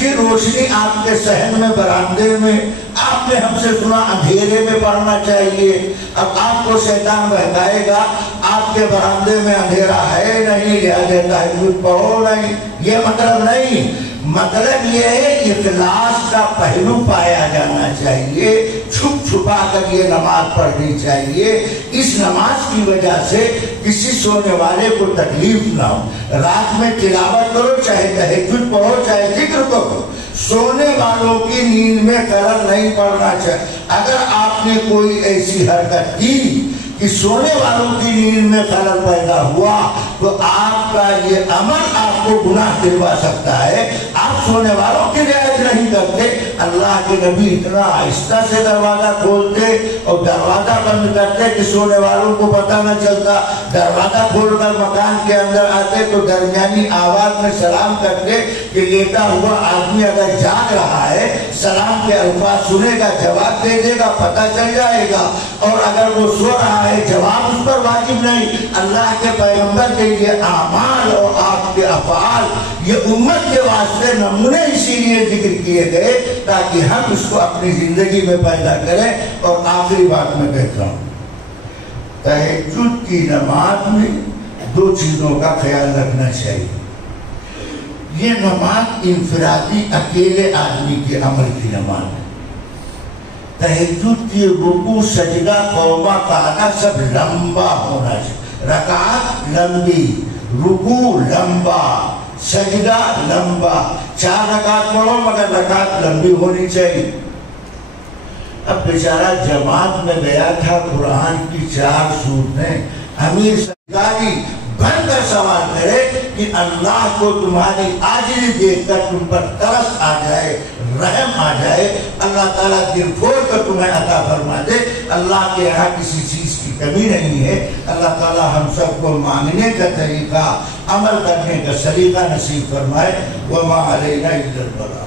کی روشنی آپ کے صحن میں، برآمدے میں، آپ نے ہم سے سنا اندھیرے میں پڑھنا چاہیے۔ اب آپ کو شیطان بہکائے گا، آپ کے برآمدے میں اندھیرا ہے نہیں، لہٰذا تہجد پڑھو نہیں، یہ مطلب نہیں۔ مطلب یہ ہے اخلاص کا پہلو پایا جانا چاہیے، چھپ چھپا کر یہ نماز پڑھنی چاہیے۔ اس نماز کی وجہ سے کسی سونے والے کو تکلیف نہ ہو۔ رات میں تلاوت کرو، چاہے تہجد پڑھو، چاہے ذکر کرو، سونے والوں کی نیند میں خلل نہیں پڑنا چاہیے۔ اگر آپ نے کوئی ایسی حرکت کی کہ سونے والوں کی نیند میں خلل پیدا ہوا تو آپ کا یہ عمل آپ کو گناہ دلوا سکتا ہے۔ آپ سونے والوں کی رعایت نہیں کرتے۔ اللہ کے نبی اتنا آہستہ سے دروازہ کھولتے اور دروازہ بند کرتے کہ سونے والوں کو پتہ نہ چلتا۔ دروازہ کھول کر مکان کے اندر آتے تو درمیانی آواز میں سلام کرتے کہ لیٹا ہوا آدمی اگر جاگ رہا ہے سلام کے الفاظ سنے گا، جواب دے دے گا، پتہ چل جائے گا، اور اگر وہ سو رہا ہے جواب اس پر واجب نہیں۔ اللہ کے پیغمبر کے یہ اعمال اور آپ کے افعال یہ امت کے واسطے نمونے اسی لیے ذکر کیے گئے تاکہ ہم اس کو اپنی زندگی میں پیدا کریں۔ اور آخری بات میں کہتا ہوں، تہجد کی نماز میں دو چیزوں کا خیال رکھنا چاہیے۔ یہ نماز انفرادی اکیلے آدمی کے عمل کی نماز ہے۔ تہجد کی رکوع، سجدہ، قومہ، قعدہ سب لمبا ہونا چاہیے۔ رکعت لمبی، رکوع لمبا، سجدہ لمبا۔ 4 رکعت پڑھو مگر رکعت لمبی ہونی چاہیے۔ اب بیچارہ جماعت میں گیا تھا، قرآن کی 4 سورتیں، امیر سرکاری بن کر سوال کرے کہ اللہ کو تمہاری عاجزی دیکھ کر تم پر ترس آ جائے، رحم آ جائے، اللہ تعالیٰ دل کھول کر تمہیں عطا فرما دے۔ اللہ کے یہاں کسی چیز کی کمی نہیں ہے۔ اللہ تعالیٰ ہم سب کو مانگنے کا طریقہ، عمل کرنے کا سلیقہ نصیب فرمائے۔ وما علینا الا البلاغ۔